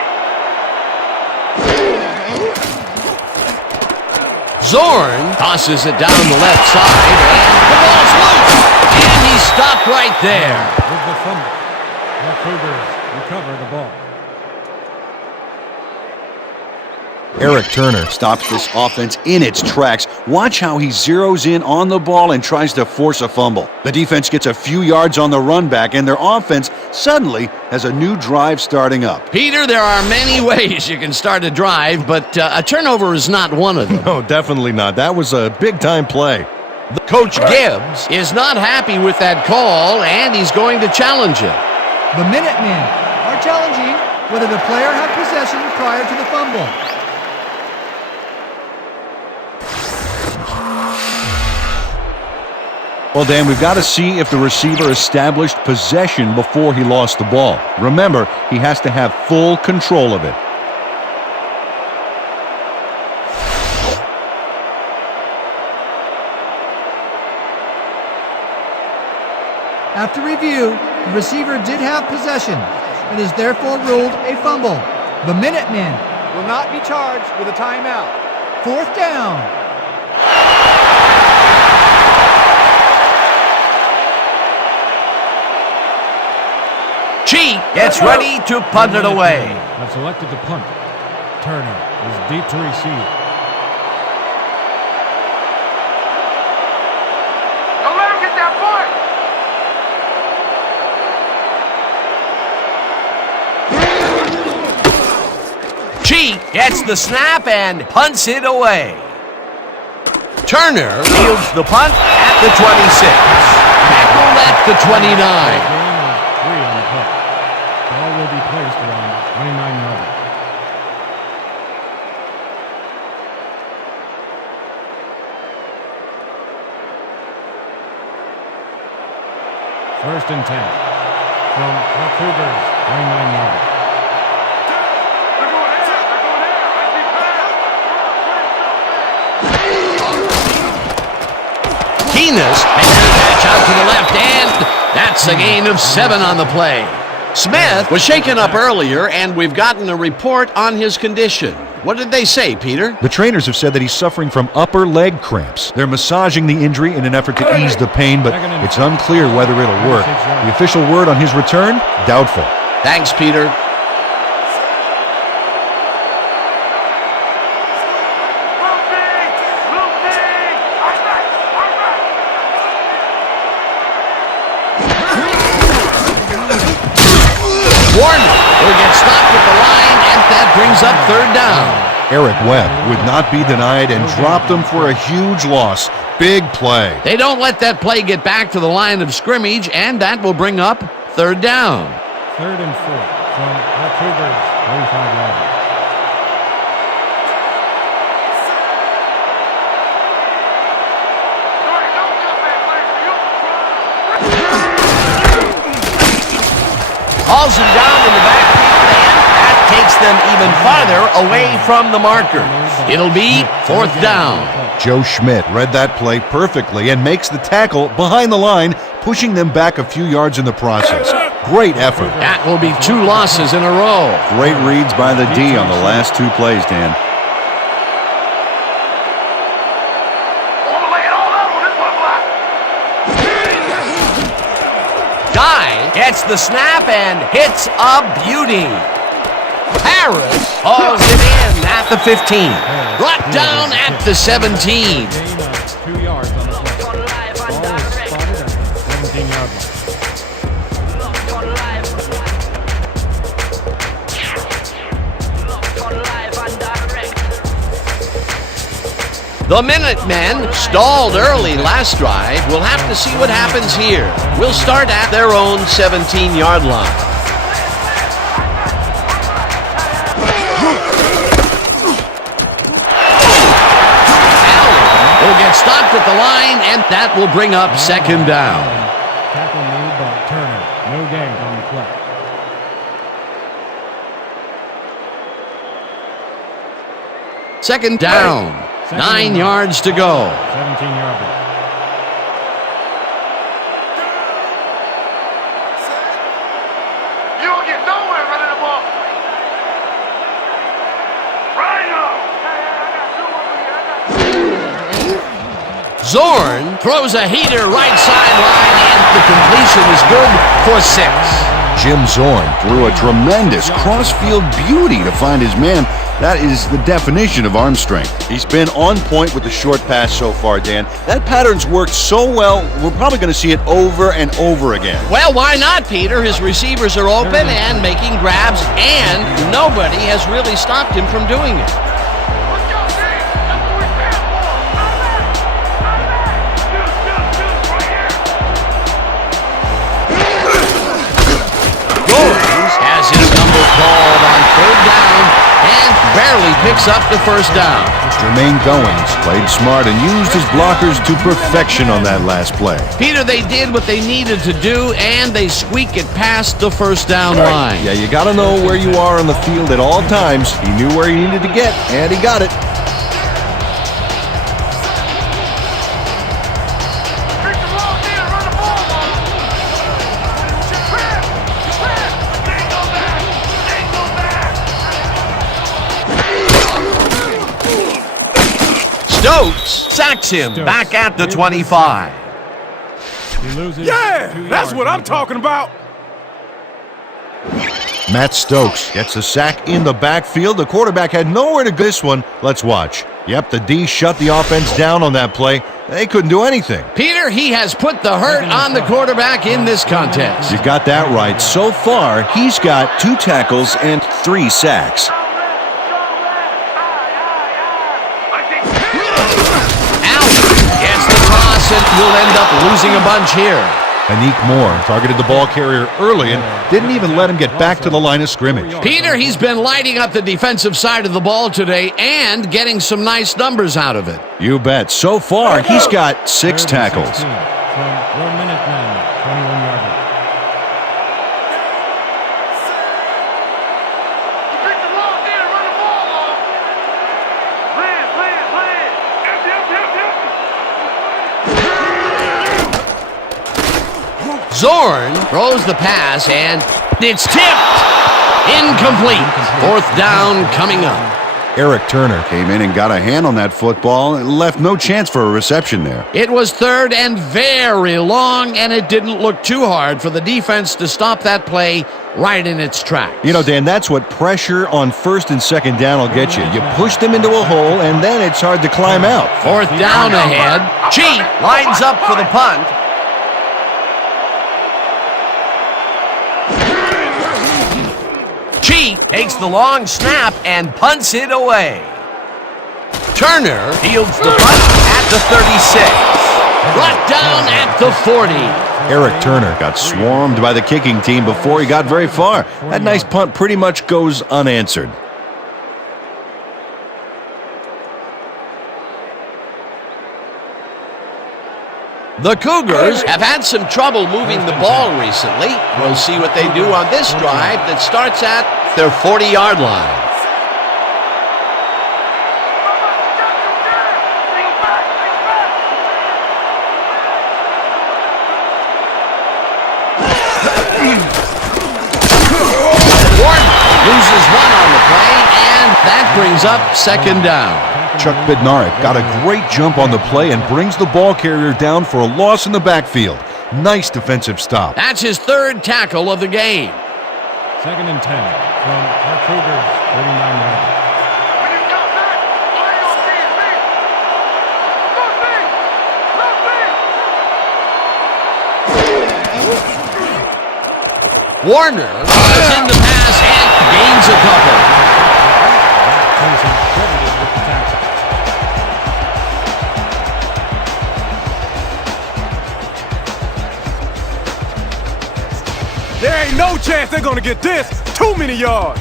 Zorn tosses it down the left side, and the ball's loose. And he's stopped right there. With the fumble, the Cougars recover the ball. Eric Turner stops this offense in its tracks. Watch how he zeroes in on the ball and tries to force a fumble. The defense gets a few yards on the run back, and their offense suddenly has a new drive starting up. Peter, there are many ways you can start a drive, but a turnover is not one of them. No, definitely not. That was a big-time play. The Coach Gibbs is not happy with that call, and he's going to challenge it. The Minutemen are challenging whether the player had possession prior to the fumble. Well, Dan, we've got to see if the receiver established possession before he lost the ball. Remember, he has to have full control of it. After review, the receiver did have possession and is therefore ruled a fumble. The Minutemen Will not be charged with a timeout. 4th down. Cheek gets ready to punt it away. Have selected to punt. Turner is deep to receive. Don't let him get that point. Cheek gets the snap and punts it away. Turner fields the punt at the 26. Tackled at the 29. Gain of 3 on the play. Ball will be placed around 29 yards. First and 10 from the Cougars, 29 yards. They're going air. They're going air. I see pass. Keenest makes the catch out to the left, and that's a gain of 7 on the play. Smith was shaken up earlier, and we've gotten a report on his condition. What did they say, Peter? The trainers have said that he's suffering from upper leg cramps. They're massaging the injury in an effort to ease the pain, but it's unclear whether it'll work. The official word on his return? Doubtful. Thanks, Peter. Warner will get stopped at the line, and that brings up 3rd down. Eric Webb would not be denied and dropped him for a huge loss. Big play. They don't let that play get back to the line of scrimmage, and that will bring up 3rd down. 3rd and 4 from the Cougars, 35 yards. Hauls him down in the backfield, and that takes them even farther away from the marker. It'll be 4th down. Joe Schmidt read that play perfectly and makes the tackle behind the line, pushing them back a few yards in the process. Great effort. That will be 2 losses in a row. Great reads by the D on the last 2 plays, Dan. Guy gets the snap and hits a beauty. Harris hauls it in at the 15. Brought down at the 17. Gain of 2 yards on the play. Ball is spotted at the 17-yard line. The Minutemen stalled early last drive. We'll have to see what happens here. We'll start at their own 17-yard line. Allen will get stopped at the line, and that will bring up 2nd down. Tackle made by Turner. No gain on the play. Second down. 9 yards to go. 17-yard line. You don't get nowhere running the ball. Rhino. Zorn throws a heater right sideline, and the completion is good for 6. Jim Zorn threw a tremendous cross-field beauty to find his man. That is the definition of arm strength. He's been on point with the short pass so far, Dan. That pattern's worked so well, we're probably going to see it over and over again. Well, why not, Peter? His receivers are open and making grabs, and nobody has really stopped him from doing it. Let's go, Dave. That's what we're here for. Right here. Goins has his number called on 3rd down, and barely picks up the first down. Jermaine Goings played smart and used his blockers to perfection on that last play. Peter, they did what they needed to do, and they squeak it past the first down line. Yeah, you got to know where you are on the field at all times. He knew where he needed to get, and he got it. Stokes sacks him back at the 25. Yeah, that's what I'm talking about. Matt Stokes gets a sack in the backfield. The quarterback had nowhere to go. This one, let's watch. Yep, the D shut the offense down on that play. They couldn't do anything. Peter, he has put the hurt on the quarterback in this contest. You got that right. So far, he's got 2 tackles and 3 sacks. And will end up losing a bunch here. Anik Moore targeted the ball carrier early and didn't even let him get back to the line of scrimmage. Peter, he's been lighting up the defensive side of the ball today and getting some nice numbers out of it. You bet. So far, he's got 6 tackles. From your Minutemen, 21-yarder. Zorn throws the pass, and it's tipped. Incomplete. 4th down coming up. Eric Turner Came in and got a hand on that football and left no chance for a reception there. It was 3rd and very long, and it didn't look too hard for the defense to stop that play right in its tracks. You know, Dan, that's what pressure on 1st and 2nd down will get you. You push them into a hole, and then it's hard to climb out. 4th down ahead. Cheat lines up for the punt. Cheat takes the long snap and punts it away. Turner fields the punt at the 36. Brought down at the 40. Eric Turner got swarmed by the kicking team before he got very far. That nice punt pretty much goes unanswered. The Cougars have had some trouble moving the ball recently. We'll see what they do on this drive that starts at their 40-yard line. Gordon loses one on the play, and that brings up 2nd down. Chuck Bednarik got a great jump on the play and brings the ball carrier down for a loss in the backfield. Nice defensive stop. That's his 3rd tackle of the game. 2nd and 10 from our Cougars, 39-yarder. Warner is in the pass and gains a couple. There ain't no chance they're gonna get this. Too many yards.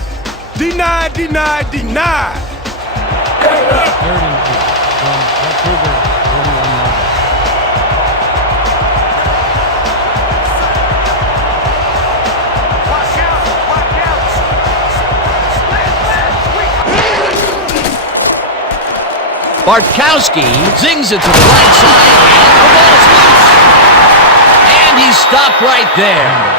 Denied, denied, denied. 3rd and 2 from our Cougars, 41-yarder. Bartkowski zings it to the right side, and the ball's loose. And he's stopped right there.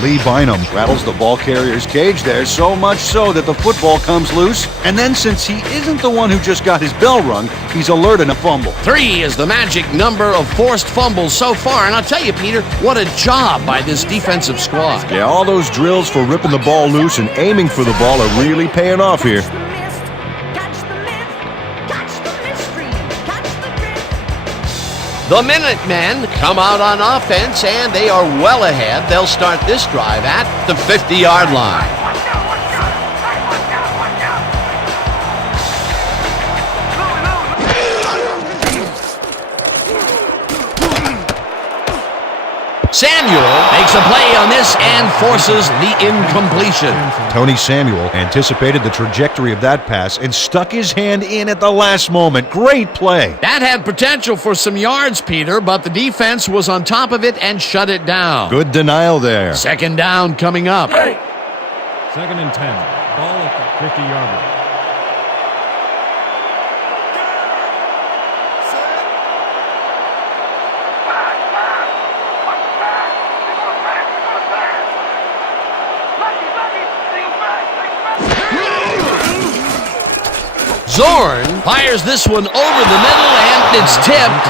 Lee Bynum rattles the ball carrier's cage there, so much so that the football comes loose. And then since he isn't the one who just got his bell rung, he's alerted a fumble. 3 is the magic number of forced fumbles so far. And I'll tell you, Peter, what a job by this defensive squad. Yeah, all those drills for ripping the ball loose and aiming for the ball are really paying off here. The Minutemen come out on offense, and they are well ahead. They'll start this drive at the 50-yard line. Samuel makes a play on this and forces the incompletion. Tony Samuel anticipated the trajectory of that pass and stuck his hand in at the last moment. Great play. That had potential for some yards, Peter, but the defense was on top of it and shut it down. Good denial there. Second down coming up. 2nd and 10. Ball at the 50-yard line. Zorn fires this one over the middle, and it's tipped.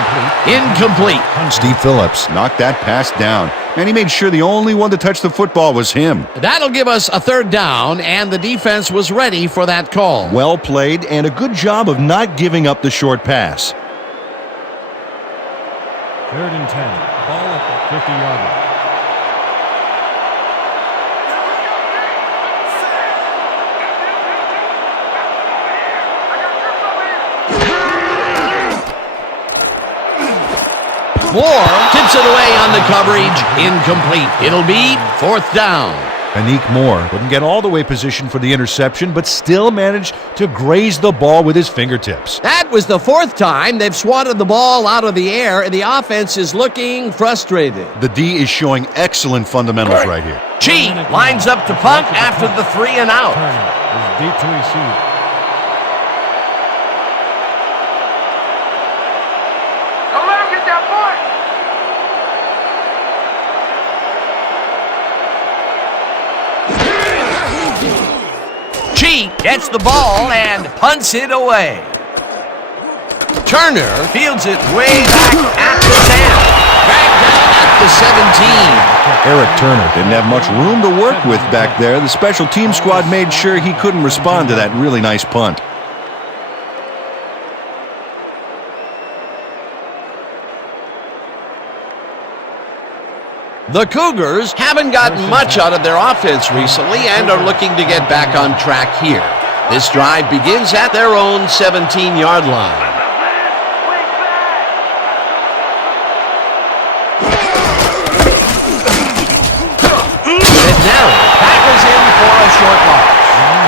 Incomplete. Steve Phillips knocked that pass down, and he made sure the only one to touch the football was him. That'll give us a third down, and the defense was ready for that call. Well played, and a good job of not giving up the short pass. 3rd and 10. Ball at the 50-yard line. Moore tips it away on the coverage. Incomplete. It'll be 4th down. Anik Moore couldn't get all the way positioned for the interception, but still managed to graze the ball with his fingertips. That was the 4th time they've swatted the ball out of the air, and the offense is looking frustrated. The D is showing excellent fundamentals right here. Chi lines up to punt after the 3 and out. Turner is deep to receive. Don't let him get that point. Chi gets the ball and punts it away. Turner fields it way back at the 10. Dragged down at the 17. Eric Turner didn't have much room to work with back there. The special team squad made sure he couldn't respond to that really nice punt. The Cougars haven't gotten much out of their offense recently and are looking to get back on track here. This drive begins at their own 17-yard line. Bednarek tackles in for a short loss.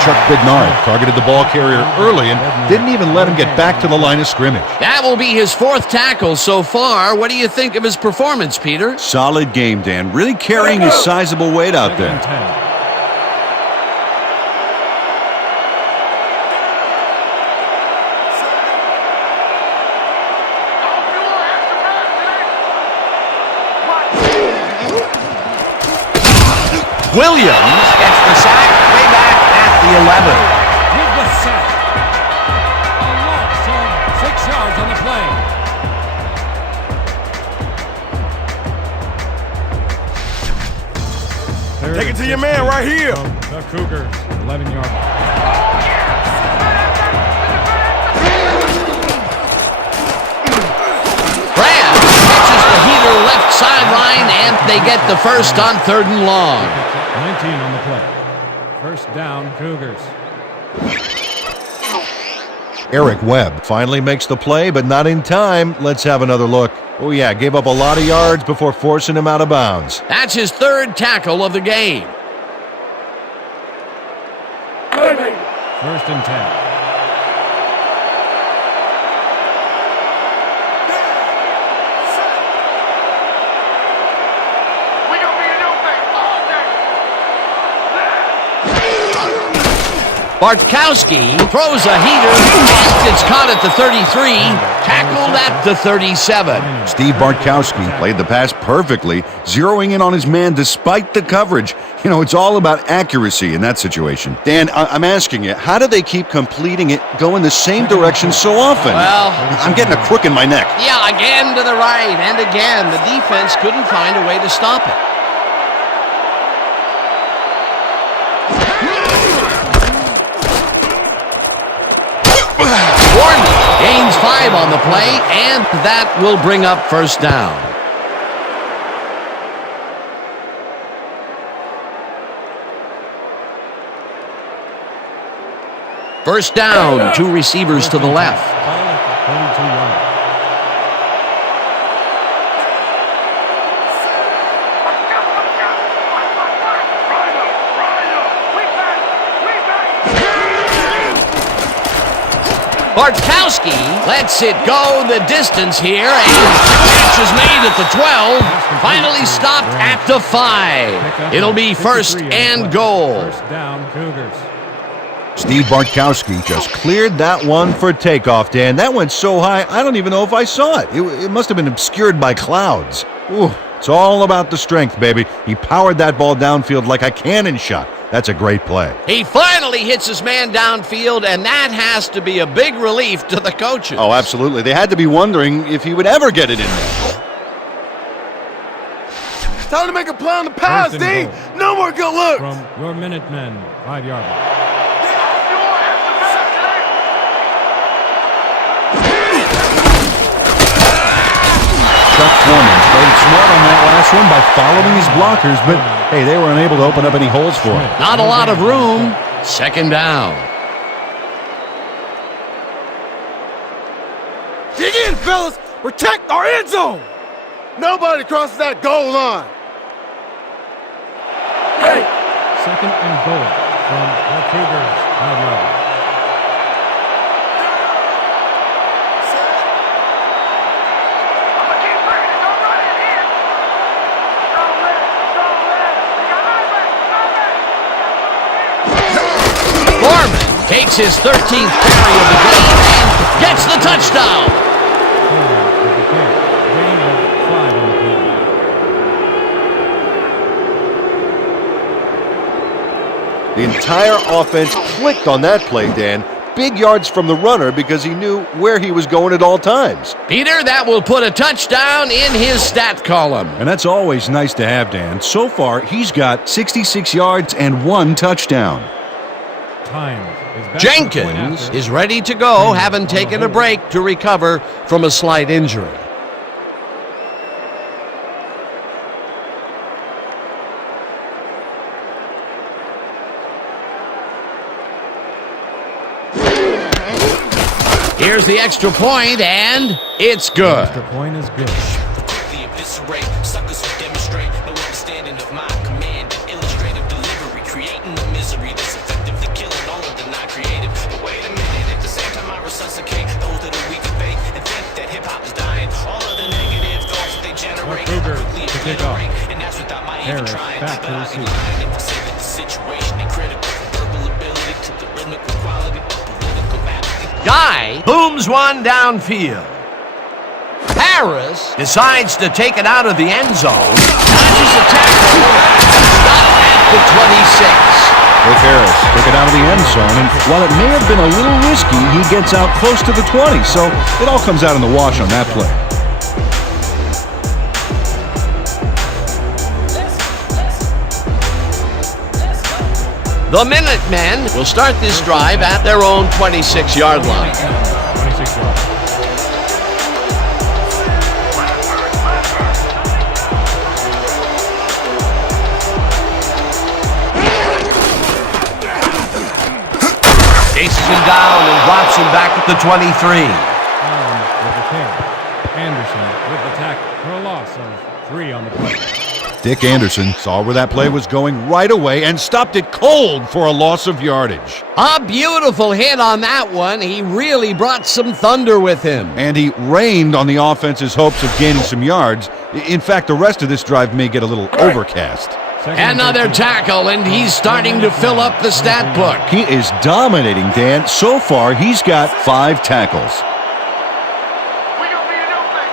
Chuck Bednarek targeted the ball carrier early and didn't even let him get back to the line of scrimmage. That will be his 4th tackle so far. What do you think of his performance, Peter? Solid game, Dan. Really carrying his sizable weight out 2nd there. and 10. Williams gets the sack way back at the 11. With the sack. A loss of 6 yards on the play. Take it to your man right here. The Cougars, 11-yard line. Brand catches the heater left sideline, and they get the first on 3rd and long. 19 on the play. First down, Cougars. Eric Webb finally makes the play, but not in time. Let's have another look. Oh yeah, gave up a lot of yards before forcing him out of bounds. That's his 3rd tackle of the game. 1st and 10. Bartkowski throws a heater, and it's caught at the 33, tackled at the 37. Steve Bartkowski played the pass perfectly, zeroing in on his man despite the coverage. You know, it's all about accuracy in that situation. Dan, I'm asking you, how do they keep completing it going the same direction so often? Well, I'm getting a crook in my neck. yeah, again to the right, and again, the defense couldn't find a way to stop it. Gains 5 on the play, and that will bring up first down. First down, 2 receivers to the left. Ball at the 32-yard line. Bartkowski lets it go the distance here, and catch is made at the 12. Finally stopped at the 5. It'll be first and goal. First down, Cougars. Steve Bartkowski just cleared that one for takeoff, Dan. That went so high, I don't even know if I saw it. It must have been obscured by clouds. Ooh, it's all about the strength, baby. He powered that ball downfield like a cannon shot. That's a great play. He finally hits his man downfield, and that has to be a big relief to the coaches. Oh, absolutely. They had to be wondering if he would ever get it in there. Time to make a play on the pass, First and D. goal. No more good looks. From your Minutemen, 5-yard line. Chuck Foreman played smart on that last one by following his blockers, but hey, they were unable to open up any holes for him. Not a lot of room. Second down. Dig in, fellas. Protect our end zone. Nobody crosses that goal line. Hey. Second and goal from the Cougars, 5-yard line. Foreman takes his 13th carry of the game and gets the touchdown. Gain of 5 on the play. The entire offense clicked on that play, Dan. Big yards from the runner because he knew where he was going at all times. Peter, that will put a touchdown in his stat column. And that's always nice to have, Dan. So far, he's got 66 yards and 1 touchdown. Time is back to the point Jenkins after. is ready to go, having taken a break to recover from a slight injury. Here's the extra point, and it's good. Extra point is good. Suckers who demonstrate no understanding of my command. Illustrative delivery, creating the misery that's effectively killing all of the not creative. But wait a minute, at the same time I resuscitate those that are weak of faith and think that hip hop is dying. All of the negative thoughts that they generate Cougars quickly to kick off. obliterate, and that's without my even Harris trying. back to But I'd be receive. lying if I say that the situation ain't critical. From verbal ability to the rhythmical quality of political apathy. Guy booms one downfield. Harris decides to take it out of the end zone. Dodges a tackle. Stopped at the 26. Rick Harris took it out of the end zone, and while it may have been a little risky, he gets out close to the 20, so it all comes out in the wash on that play. The Minutemen will start this drive at their own 26-yard line. 26 yards. Chases him down and drops him back at the 23. Allen with the carry. Anderson with the tackle for a loss of 3 on the play. Dick Anderson saw where that play was going right away and stopped it cold for a loss of yardage. A beautiful hit on that one. He really brought some thunder with him. And he rained on the offense's hopes of gaining some yards. In fact, the rest of this drive may get a little overcast. Another tackle, and he's starting to fill up the stat book. He is dominating, Dan. So far, he's got 5 tackles. We gonna be a new thing.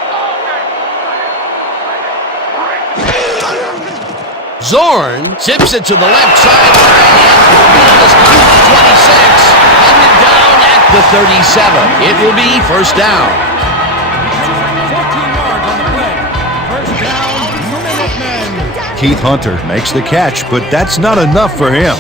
Zorn zips it to the left sideline, and has got the 26, headed down at the 37. It will be first down. 14 yards on the play. First down, Minutemen. Keith Hunter makes the catch, but that's not enough for him.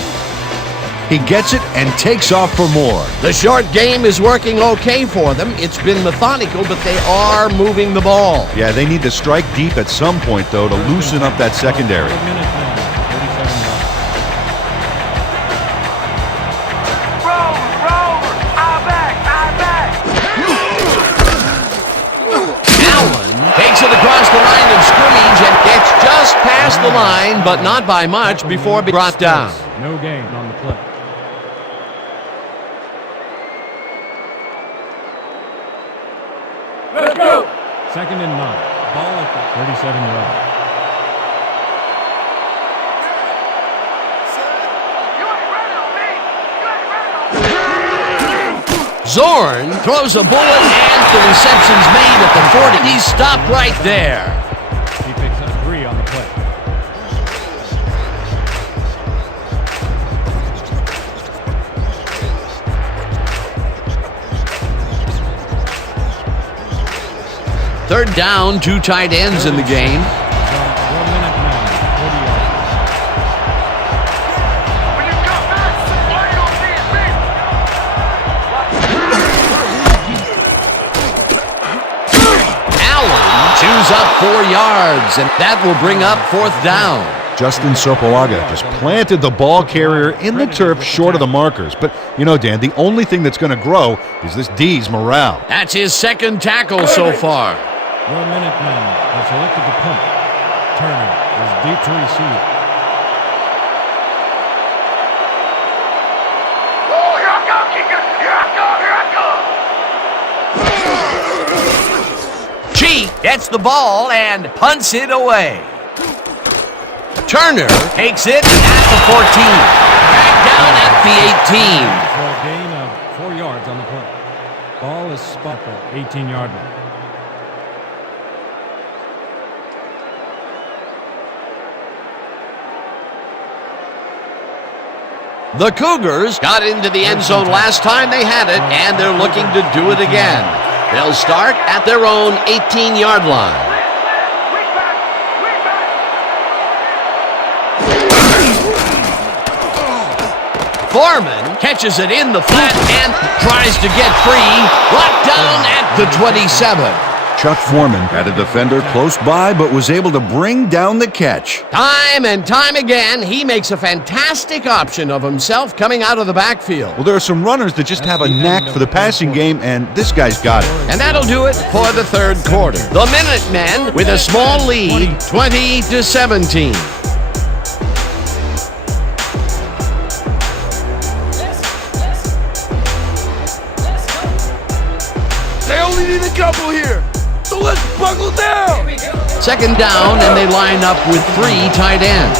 He gets it and takes off for more. The short game is working okay for them. It's been methodical, but they are moving the ball. Yeah, they need to strike deep at some point, though, to loosen up that secondary. Minutemen, 37 yards. Allen takes it across the line of scrimmage and gets just past the line, but not by much before being brought down. No gain on the play. Second and 9. Ball at the 37-yard. Zorn throws a bullet, and the reception's made at the 40. He's stopped right there. He picks up 3 on the play. Third down, 2 tight ends in the game. Chews up 4 yards, and that will bring up 4th down. Justin Sopolaga just planted the ball carrier in the turf short of the markers. But, you know, Dan, the only thing that's going to grow is this D's morale. That's his 2nd tackle so far. Your Minutemen have selected the punt. Turner is deep to receive. Oh, here I come, kicker. Here I come, here I come. Cheek gets the ball and punts it away. Turner takes it at the 14. Back down at the 18. For a gain of 4 yards on the play. Ball is spot at the 18-yard line. The Cougars got into the end zone last time they had it, and they're looking to do it again. They'll start at their own 18-yard line. Foreman catches it in the flat and tries to get free. Brought down at the 27. Chuck Foreman had a defender close by but was able to bring down the catch. Time and time again, he makes a fantastic option of himself coming out of the backfield. Well, there are some runners that just have a knack for the passing game, and this guy's got it. And that'll do it for the 3rd quarter. The Minutemen with a small lead, 20-17. They only need a couple here, so let's buckle down. 2nd down, and they line up with 3 tight ends.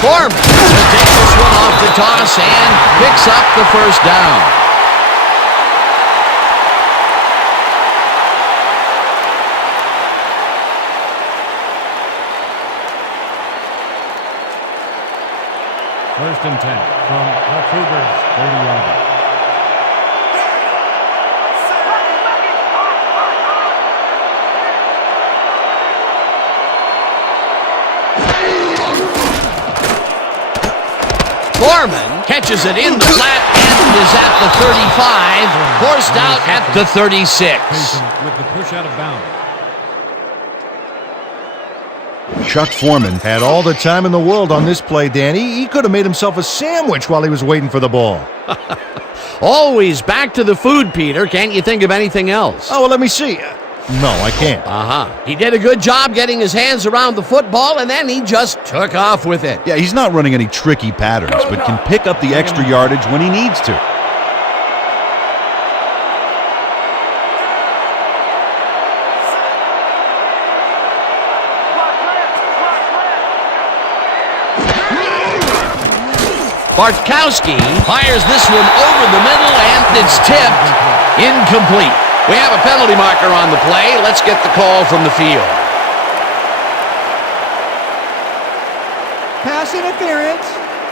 Foreman will take this one off the toss and picks up the 1st down. First and 10 from the Cougars, 30-yard line. Foreman catches it in the flat and is at the 35, forced out at the 36. With the push out of bounds. Chuck Foreman had all the time in the world on this play, Danny. He could have made himself a sandwich while he was waiting for the ball. Always back to the food, Peter. Can't you think of anything else? Oh, well, let me see. No, I can't. He did a good job getting his hands around the football, and then he just took off with it. Yeah, he's not running any tricky patterns, but can pick up the extra yardage when he needs to. Bartkowski fires this one over the middle, and it's tipped. Incomplete. We have a penalty marker on the play. Let's get the call from the field. Pass interference,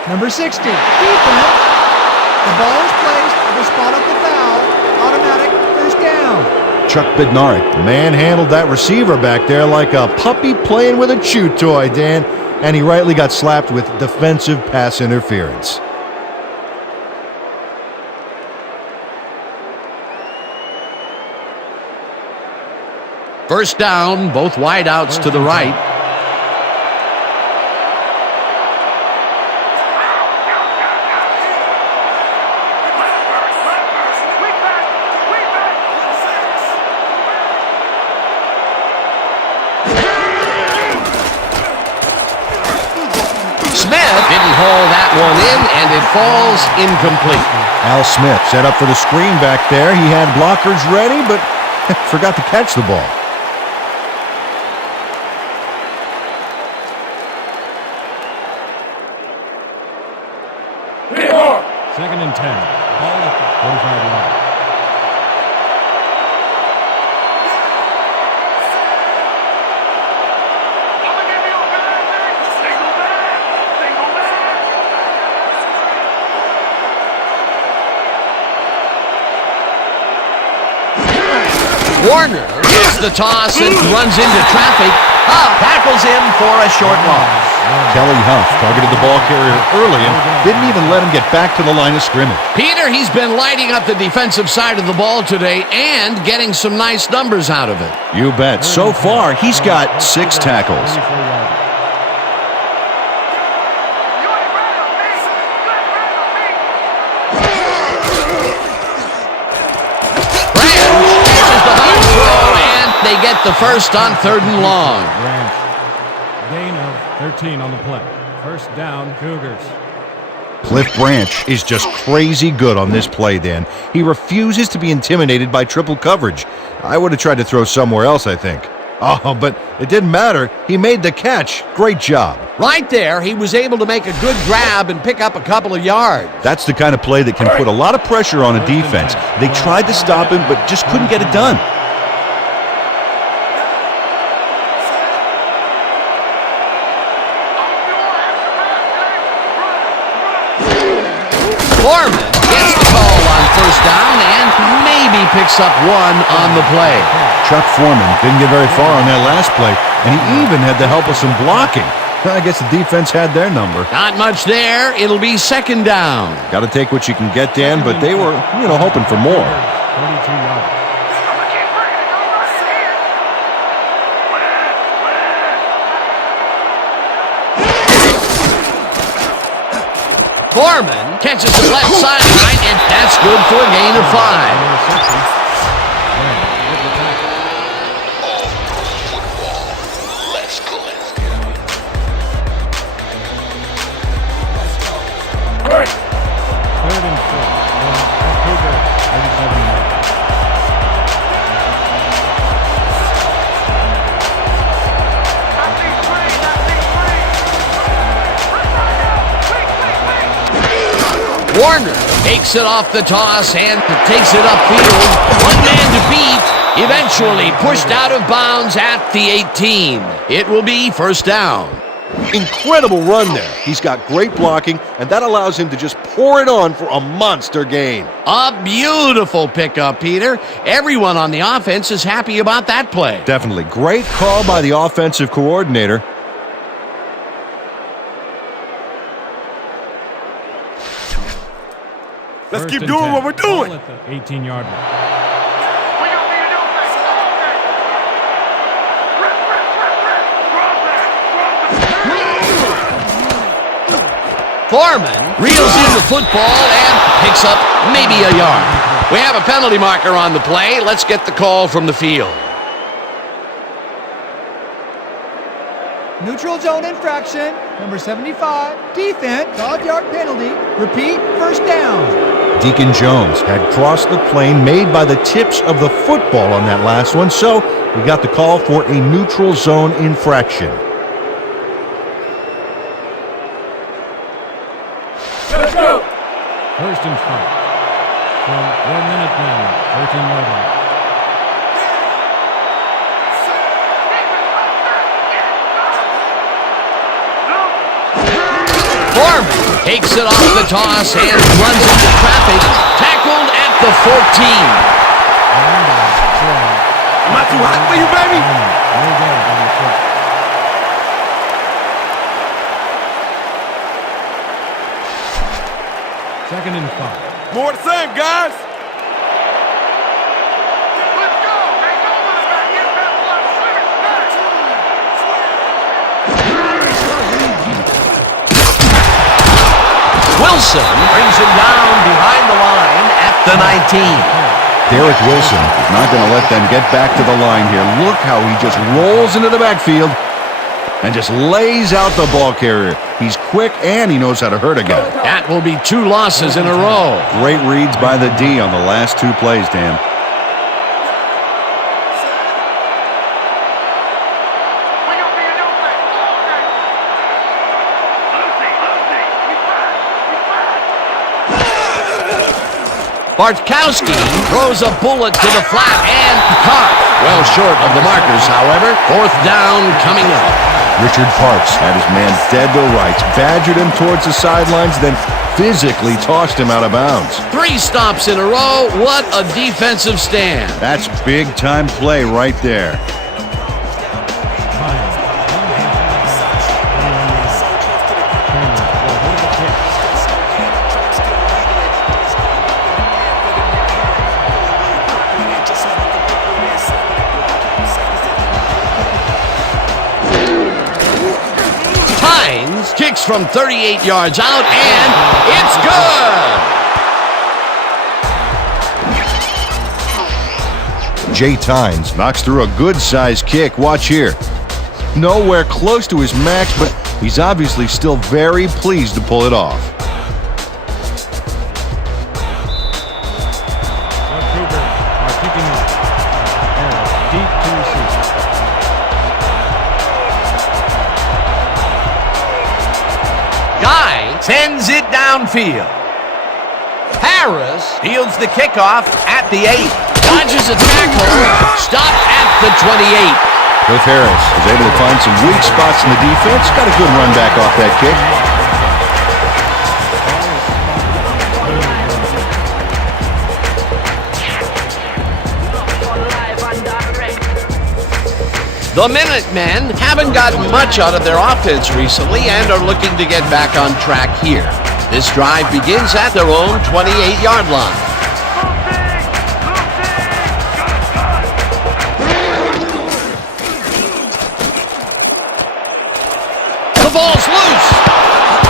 number 60, defense. The ball is placed at the spot of the foul. Automatic 1st down. Chuck Bednarik manhandled that receiver back there like a puppy playing with a chew toy, Dan, and he rightly got slapped with defensive pass interference. First down, both wideouts to the right. Smith didn't haul that one in, and it falls incomplete. Al Smith set up for the screen back there. He had blockers ready, but forgot to catch the ball. Second and 10. Ball at the 45-yard. Warner gets the toss and runs into traffic. Tackles him for a short loss. Kelly Huff targeted the ball carrier early and didn't even let him get back to the line of scrimmage. Peter, he's been lighting up the defensive side of the ball today and getting some nice numbers out of it. You bet. So far, he's got 6 tackles. They get the first on 3rd and long. Gain of 13 on the play. First down, Cougars. Cliff Branch is just crazy good on this play, Dan. He refuses to be intimidated by triple coverage. I would have tried to throw somewhere else, I think. Oh, but it didn't matter. He made the catch. Great job. Right there, he was able to make a good grab and pick up a couple of yards. That's the kind of play that can put a lot of pressure on a defense. They tried to stop him, but just couldn't get it done. Foreman gets the call on 1st down and maybe picks up 1 on the play. Chuck Foreman didn't get very far on that last play, and he even had the help of some blocking. I guess the defense had their number. Not much there. It'll be 2nd down. Got to take what you can get, Dan, but they were, hoping for more. 42 yards. Foreman catches the left sideline, and that's good for a gain of 5. Third and 4. Cougar, 37 yards. Warner takes it off the toss and takes it upfield. 1 man to beat. Eventually pushed out of bounds at the 18. It will be 1st down. Incredible run there. He's got great blocking, and that allows him to just pour it on for a monster gain. A beautiful pickup, Peter. Everyone on the offense is happy about that play. Definitely. Great call by the offensive coordinator. Let's keep doing what we're doing. At the 18-yard line. Foreman reels in the football and picks up maybe a yard. We have a penalty marker on the play. Let's get the call from the field. Neutral zone infraction, number 75, defense, 5-yard penalty. Repeat, 1st down. Deacon Jones had crossed the plane made by the tips of the football on that last one, so we got the call for a neutral zone infraction. Let's go. 1st and 5. From your Minutemen, 13-yard line. Foreman takes it off the toss and runs into traffic. Tackled at the 14. Am I too hot for you, baby? No gains on the play. Second and 5. More the same, guys. Let's go. Ain't no one's back in that blood. Wilson brings him down behind the line at the 19. Derek Wilson is not going to let them get back to the line here. Look how he just rolls into the backfield. and just lays out the ball carrier. He's quick and he knows how to hurt a guy. That will be 2 losses in a row. Great reads by the D on the last 2 plays, Dan. Bartkowski throws a bullet to the flat and caught. Well short of the markers, however. 4th down coming up. Richard Parks had his man dead to rights, badgered him towards the sidelines, then physically tossed him out of bounds. 3 stops in a row. What a defensive stand. That's big-time play right there. Kicks from 38 yards out, and it's good! Jay Tynes knocks through a good-sized kick. Watch here. Nowhere close to his max, but he's obviously still very pleased to pull it off. The Cougars are kicking it. Deep to receive. Guy sends it downfield. Harris fields the kickoff at the 8. Dodges a tackle. Stopped at the 28. Cliff Harris is able to find some weak spots in the defense. Got a good run back off that kick. The Minutemen haven't gotten much out of their offense recently and are looking to get back on track here. This drive begins at their own 28-yard line. The ball's loose.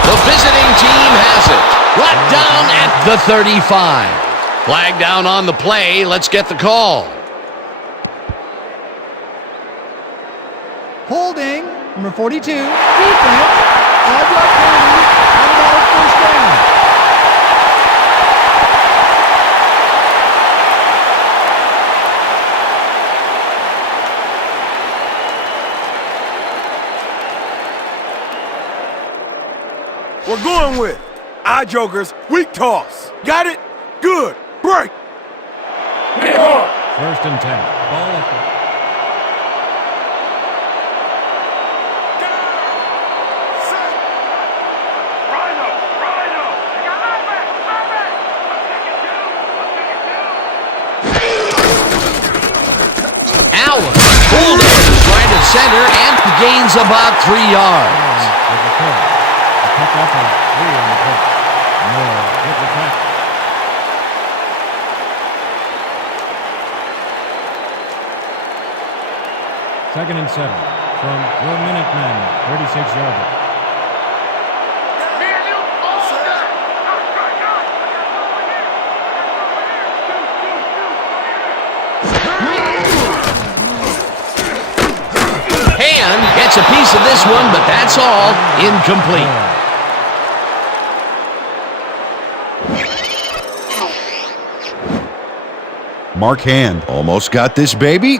The visiting team has it. Brought down at the 35. Flag down on the play. Let's get the call. Holding, number 42, defense, 5-yard penalty, and about a 1st down. We're going with Eye Jokers, weak toss. Got it? Good. Break. 1st and 10. Ball at the Allen pulled over right at center and gains about 3 yards. with the pick. A pick up of 3 on the pick. Moore with the tackle. Second and 7 from your Minutemen, 36-yard line. Hand gets a piece of this one, but that's all. Incomplete. Mark Hand almost got this baby,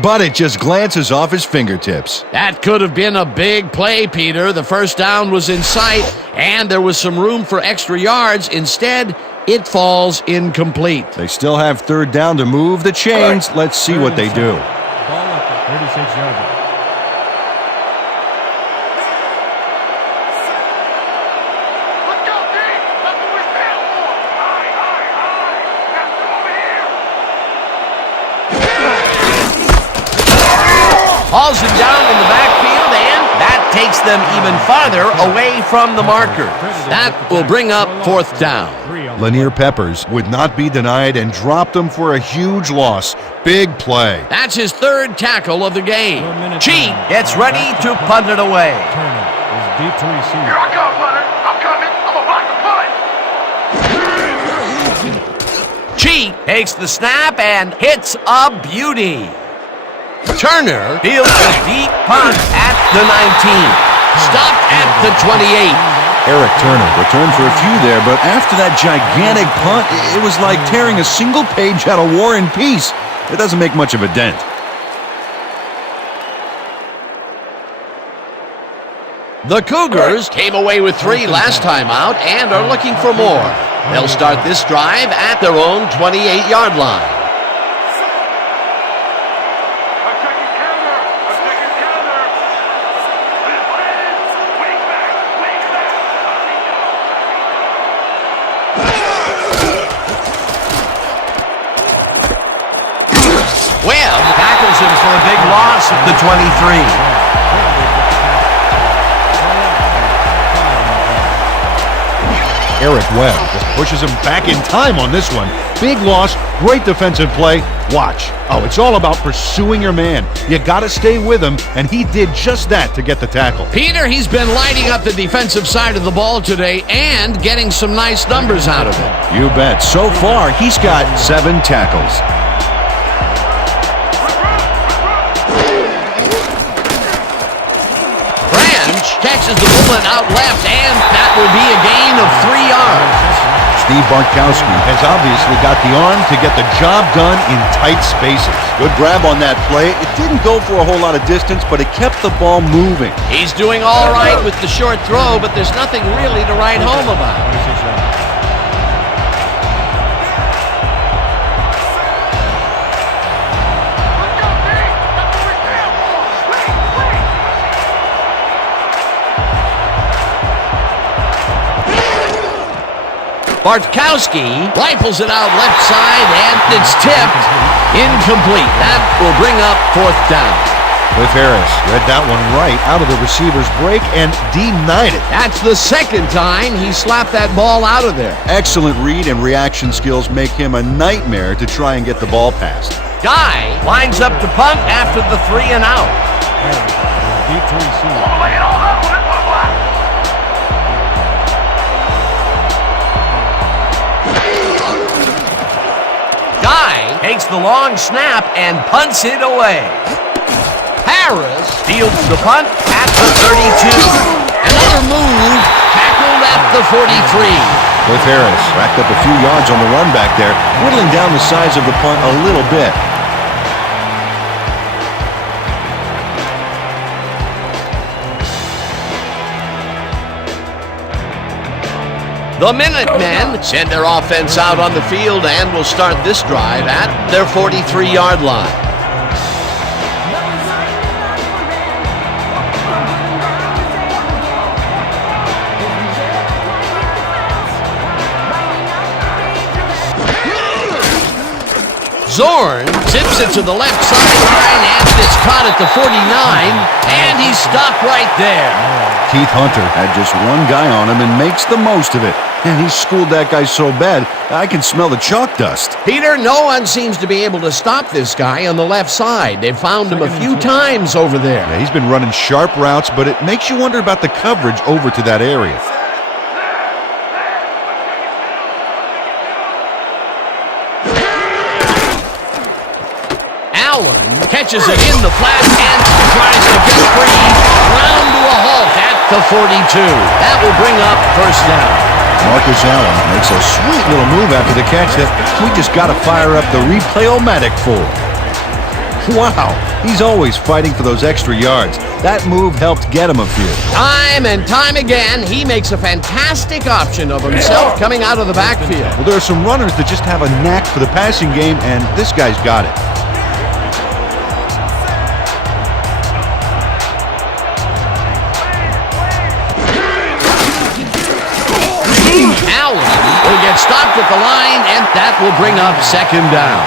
but it just glances off his fingertips. That could have been a big play, Peter. The 1st down was in sight, and there was some room for extra yards. Instead, it falls incomplete. They still have 3rd down to move the chains. Let's see what they do. Ball at the 36-yard line. Hauls him down in the backfield, and that takes them even farther away from the marker. That will bring up 4th down. Lanier Peppers would not be denied and dropped them for a huge loss. Big play. That's his 3rd tackle of the game. Cheat gets ready to punt it away. Turner is deep to receive. Here I come, punter. I'm coming. I'm about to punt. Cheat takes the snap and hits a beauty. Turner fields a deep punt at the 19. Stopped at the 28. Eric Turner returned for a few there, but after that gigantic punt, it was like tearing a single page out of War and Peace. It doesn't make much of a dent. The Cougars came away with 3 last time out and are looking for more. They'll start this drive at their own 28-yard line. Webb tackles him for a big loss at the 23. Eric Webb just pushes him back in time on this one. Big loss, great defensive play. Watch. Oh, it's all about pursuing your man. You got to stay with him, and he did just that to get the tackle. Peter, he's been lighting up the defensive side of the ball today and getting some nice numbers out of it. You bet. So far, he's got 7 tackles. Catches the bullet out left, and that will be a gain of 3 yards. Steve Bartkowski has obviously got the arm to get the job done in tight spaces. Good grab on that play. It didn't go for a whole lot of distance, but it kept the ball moving. He's doing all right with the short throw, but there's nothing really to write home about. Bartkowski rifles it out left side, and it's tipped. Incomplete. That will bring up 4th down. Cliff Harris read that one right out of the receiver's break and denied it. That's the 2nd time he slapped that ball out of there. Excellent read and reaction skills make him a nightmare to try and get the ball past. Guy lines up to punt after the 3 and out. Deep to receive. Guy takes the long snap and punts it away. Harris fields the punt at the 32. Another move, tackled at the 43. Cliff Harris racked up a few yards on the run back there, whittling down the size of the punt a little bit. The Minutemen send their offense out on the field and will start this drive at their 43-yard line. Zorn zips it to the left sideline, and it's caught at the 49, and he's stopped right there. Keith Hunter had just one guy on him and makes the most of it. And he schooled that guy so bad, I can smell the chalk dust. Peter, no one seems to be able to stop this guy on the left side. They've found him a few times over there. Yeah, he's been running sharp routes, but it makes you wonder about the coverage over to that area. Allen catches it in the flat and tries to get free. Round to a halt at the 42. That will bring up 1st down. Marcus Allen makes a sweet little move after the catch that we just got to fire up the replay-o-matic for. Wow, he's always fighting for those extra yards. That move helped get him a few. Time and time again, he makes a fantastic option of himself coming out of the backfield. Well, there are some runners that just have a knack for the passing game, and this guy's got it. Allen will get stopped at the line, and that will bring up 2nd down.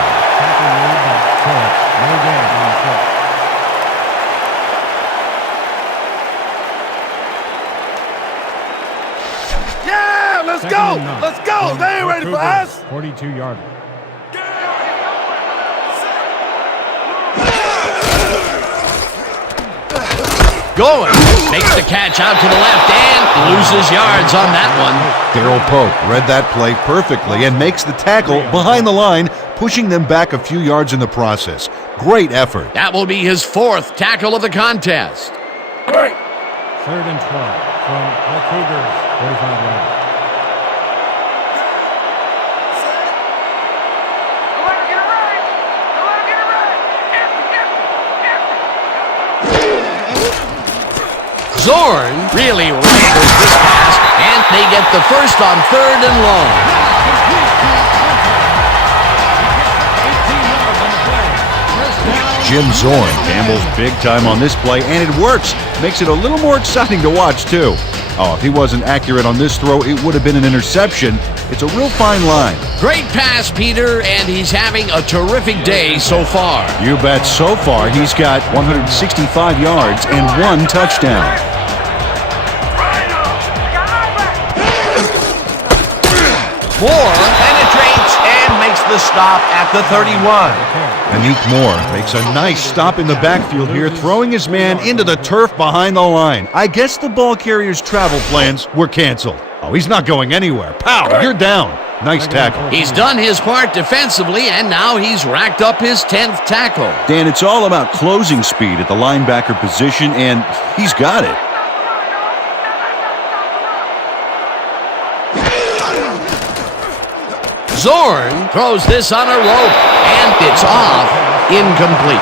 Yeah, let's go! Let's go! They ain't ready for us! 42-yarder. Going, makes the catch out to the left and loses yards on that one. Darryl Pope read that play perfectly and makes the tackle behind the line, pushing them back a few yards in the process. Great effort. That will be his 4th tackle of the contest. 3rd and 12 from the Cougars. 45 yards. Zorn really rifles this pass, and they get the first on 3rd and long. Jim Zorn gambles big time on this play, and it works. Makes it a little more exciting to watch, too. Oh, if he wasn't accurate on this throw, it would have been an interception. It's a real fine line. Great pass, Peter, and he's having a terrific day so far. You bet. So far, he's got 165 yards and 1 touchdown. Moore penetrates and makes the stop at the 31. Anik Moore makes a nice stop in the backfield here, throwing his man into the turf behind the line. I guess the ball carrier's travel plans were canceled. Oh, he's not going anywhere. Pow, you're down. Nice tackle. He's done his part defensively, and now he's racked up his 10th tackle. Dan, it's all about closing speed at the linebacker position, and he's got it. Zorn throws this on a rope, and it's off, incomplete.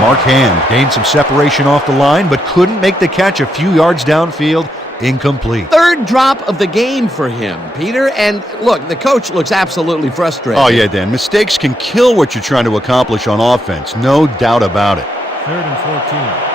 Mark Hand gained some separation off the line, but couldn't make the catch a few yards downfield. Incomplete. 3rd drop of the game for him, Peter. And look, the coach looks absolutely frustrated. Oh, yeah, Dan. Mistakes can kill what you're trying to accomplish on offense. No doubt about it. 3rd and 14.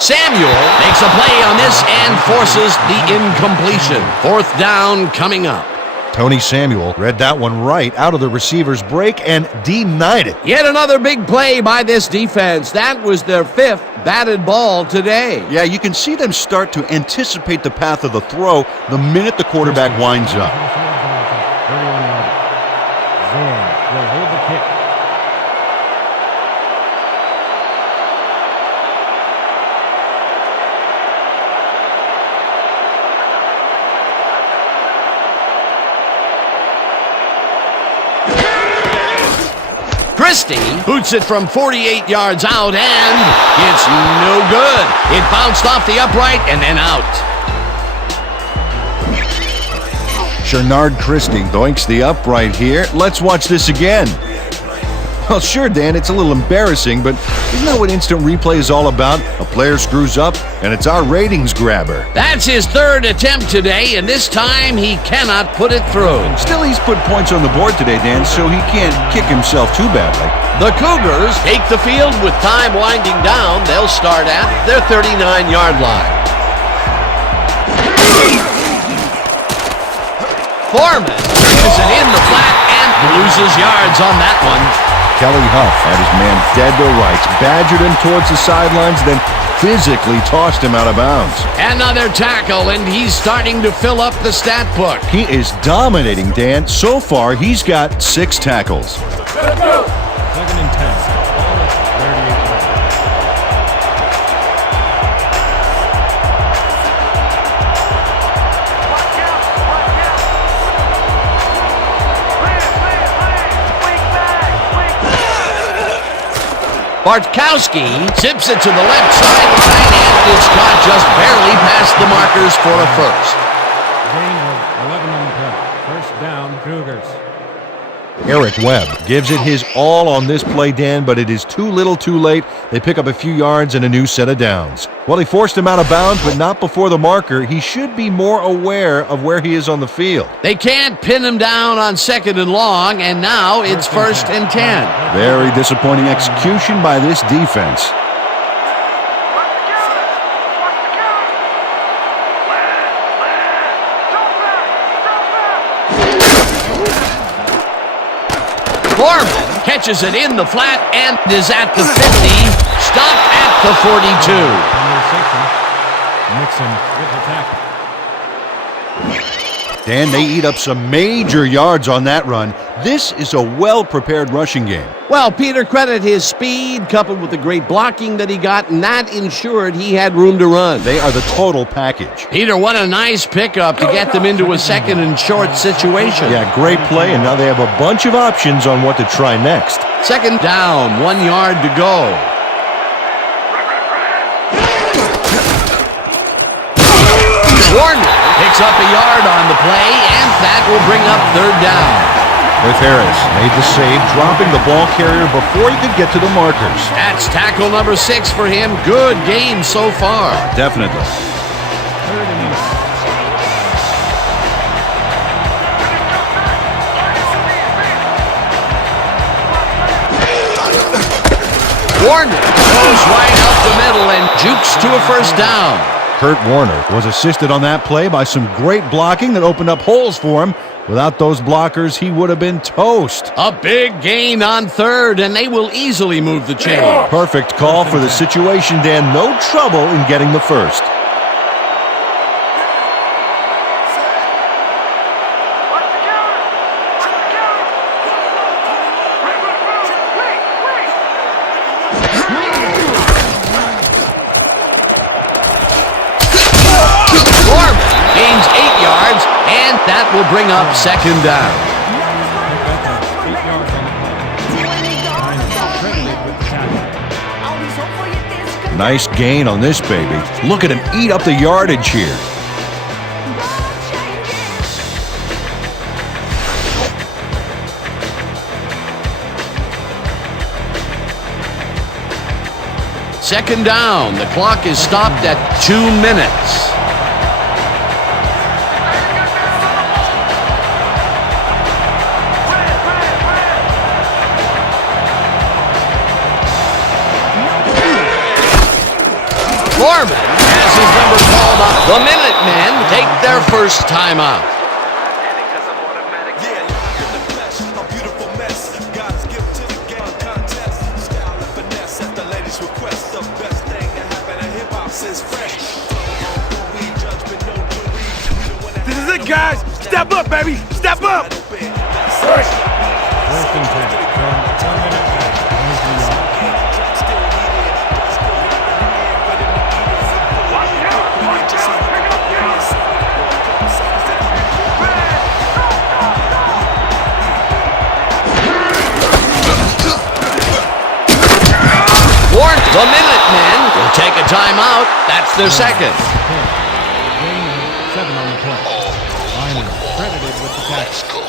Samuel makes a play on this and forces the incompletion. 4th down coming up. Tony Samuel read that one right out of the receiver's break and denied it. Yet another big play by this defense. That was their 5th batted ball today. Yeah, you can see them start to anticipate the path of the throw the minute the quarterback winds up. 31 yards. Zorn will hold the kick. Christie boots it from 48 yards out, and it's no good. It bounced off the upright and then out. Shenard Christie doinks the upright here. Let's watch this again. Well, sure, Dan, it's a little embarrassing, but isn't that what instant replay is all about? A player screws up, and it's our ratings grabber. That's his 3rd attempt today, and this time he cannot put it through. Still, he's put points on the board today, Dan, so he can't kick himself too badly. The Cougars take the field with time winding down. They'll start at their 39-yard line. Foreman pushes it in the flat and loses yards on that one. Kelly Huff had his man dead to rights, badgered him towards the sidelines, then physically tossed him out of bounds. Another tackle, and he's starting to fill up the stat book. He is dominating, Dan. So far, he's got 6 tackles. 2nd and 10. Ball at 38 yards. Bartkowski zips it to the left sideline, and it's caught just barely past the markers for a first. Gain of 11 on the play. 1st down, Cougars. Eric Webb gives it his all on this play, Dan, but it is too little too late. They pick up a few yards and a new set of downs. Well, he forced him out of bounds, but not before the marker. He should be more aware of where he is on the field. They can't pin him down on 2nd and long, and now it's 1st and 10. Very disappointing execution by this defense. Foreman catches it in the flat and is at the 50, stopped at the 42. Nixon with the tackle. Dan, they eat up some major yards on that run. This is a well-prepared rushing game. Well, Peter, credit his speed coupled with the great blocking that he got, and that ensured he had room to run. They are the total package. Peter, what a nice pickup to get them into a second and short situation. Yeah, great play, and now they have a bunch of options on what to try next. Second down, 1 yard to go. Warner picks up a yard on the play, and that will bring up third down. With Harris, made the save, dropping the ball carrier before he could get to the markers. That's tackle number 6 for him. Good game so far. Definitely. Third and 8. Warner goes right up the middle and jukes to a first down. Kurt Warner was assisted on that play by some great blocking that opened up holes for him. Without those blockers, he would have been toast. A big gain on third, and they will easily move the chain. Perfect call for the situation, Dan. No trouble in getting the first. Gains 8 yards, and that will bring up second down. Pick up 8 yards on the play. Credited with the tackle. Nice gain on this baby. Look at him eat up the yardage here. Second down. The clock is stopped at 2 minutes. Foreman has his number called up. The Minutemen take their first timeout. This is it, guys. Step up, baby. Step up. Fourth and 10. From 1 minute back. 23 yards. The Minutemen will take a timeout. That's their second. Gain of 7 on the play. Minor credited with the tackle.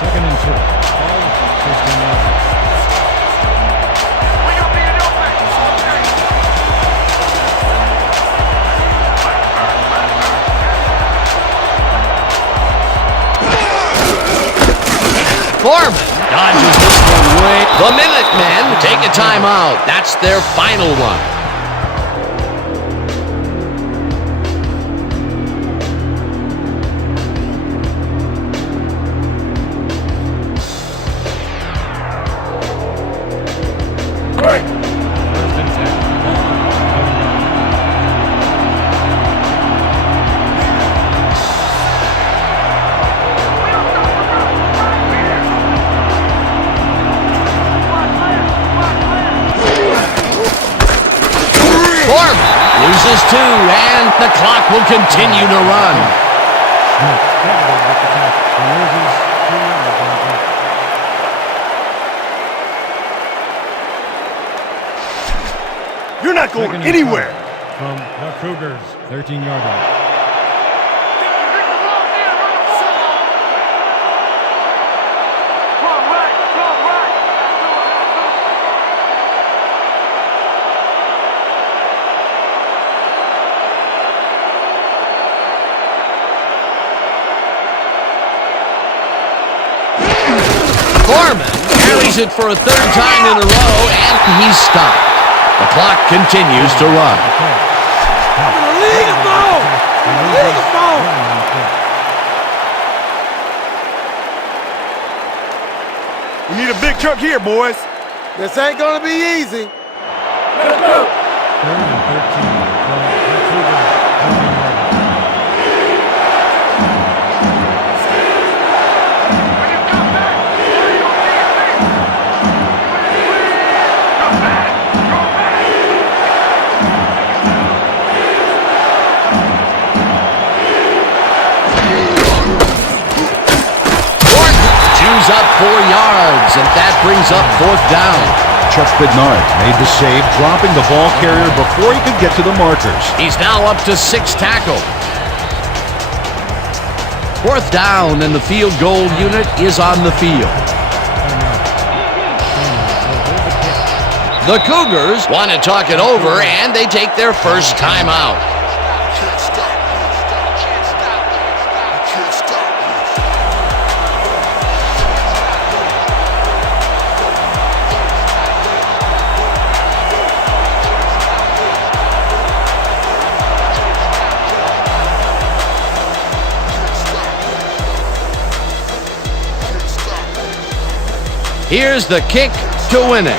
Second and 2. Ball 15 yards. Foreman dodges this one away. The Minutemen take a timeout. That's their final one. First and 10. Loses 2, and the clock will continue to run. Credited with the tackle. He loses 2 yards on the play. You're not going Second and anywhere. 5 from the Cougars. 13-yard line. Foreman carries it for a third time in a row, and he's stopped. The clock continues to run. Leave the ball. Leave the ball. On the play. We need a big chunk here, boys. This ain't gonna be easy. Third and 13. Up 4 yards, and that brings up 4th down. Chuck Bednard made the save, dropping the ball carrier before he could get to the markers. He's now up to 6 tackles. 4th down, and the field goal unit is on the field. The Cougars want to talk it over, and they take their first timeout. Here's the kick to win it.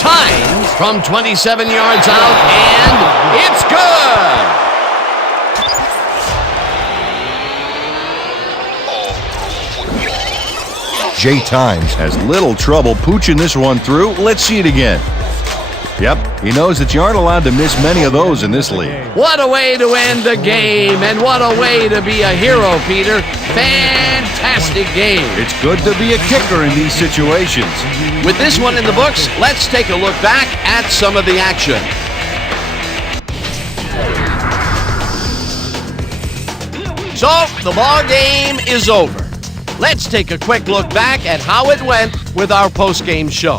Timed from 27 yards out, and it's good! Jay Times has little trouble pooching this one through. Let's see it again. Yep, he knows that you aren't allowed to miss many of those in this league. What a way to end a game, and what a way to be a hero, Peter. Fantastic game. It's good to be a kicker in these situations. With this one in the books, let's take a look back at some of the action. So, the ball game is over. Let's take a quick look back at how it went with our post-game show.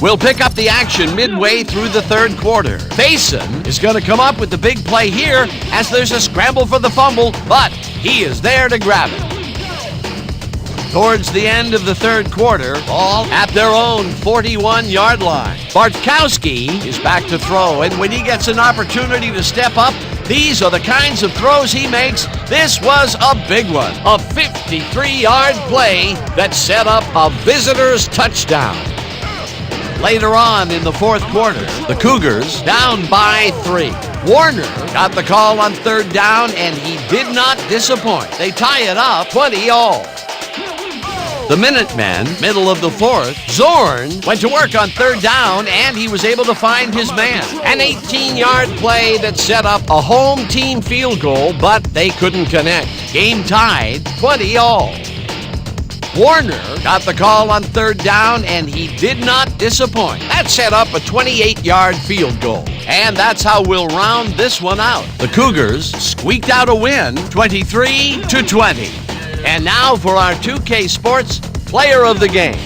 We'll pick up the action midway through the third quarter. Faison is going to come up with the big play here as there's a scramble for the fumble, but he is there to grab it. Towards the end of the third quarter, ball at their own 41-yard line. Bartkowski is back to throw, and when he gets an opportunity to step up, these are the kinds of throws he makes. This was a big one. A 53-yard play that set up a visitor's touchdown. Later on in the fourth quarter, the Cougars down by 3. Warner got the call on third down, and he did not disappoint. They tie it up 20-all. The Minutemen, middle of the fourth, Zorn went to work on third down, and he was able to find his man. An 18-yard play that set up a home team field goal, but they couldn't connect. Game tied 20-all. Warner got the call on third down, and he did not disappoint. That set up a 28-yard field goal. And that's how we'll round this one out. The Cougars squeaked out a win, 23-20. And now for our 2K Sports Player of the Game.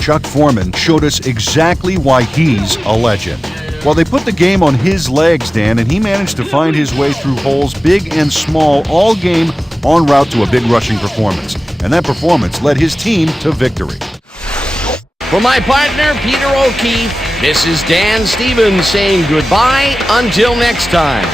Chuck Foreman showed us exactly why he's a legend. Well, they put the game on his legs, Dan, and he managed to find his way through holes big and small all game en route to a big rushing performance. And that performance led his team to victory. For my partner, Peter O'Keefe, this is Dan Stevens saying goodbye until next time.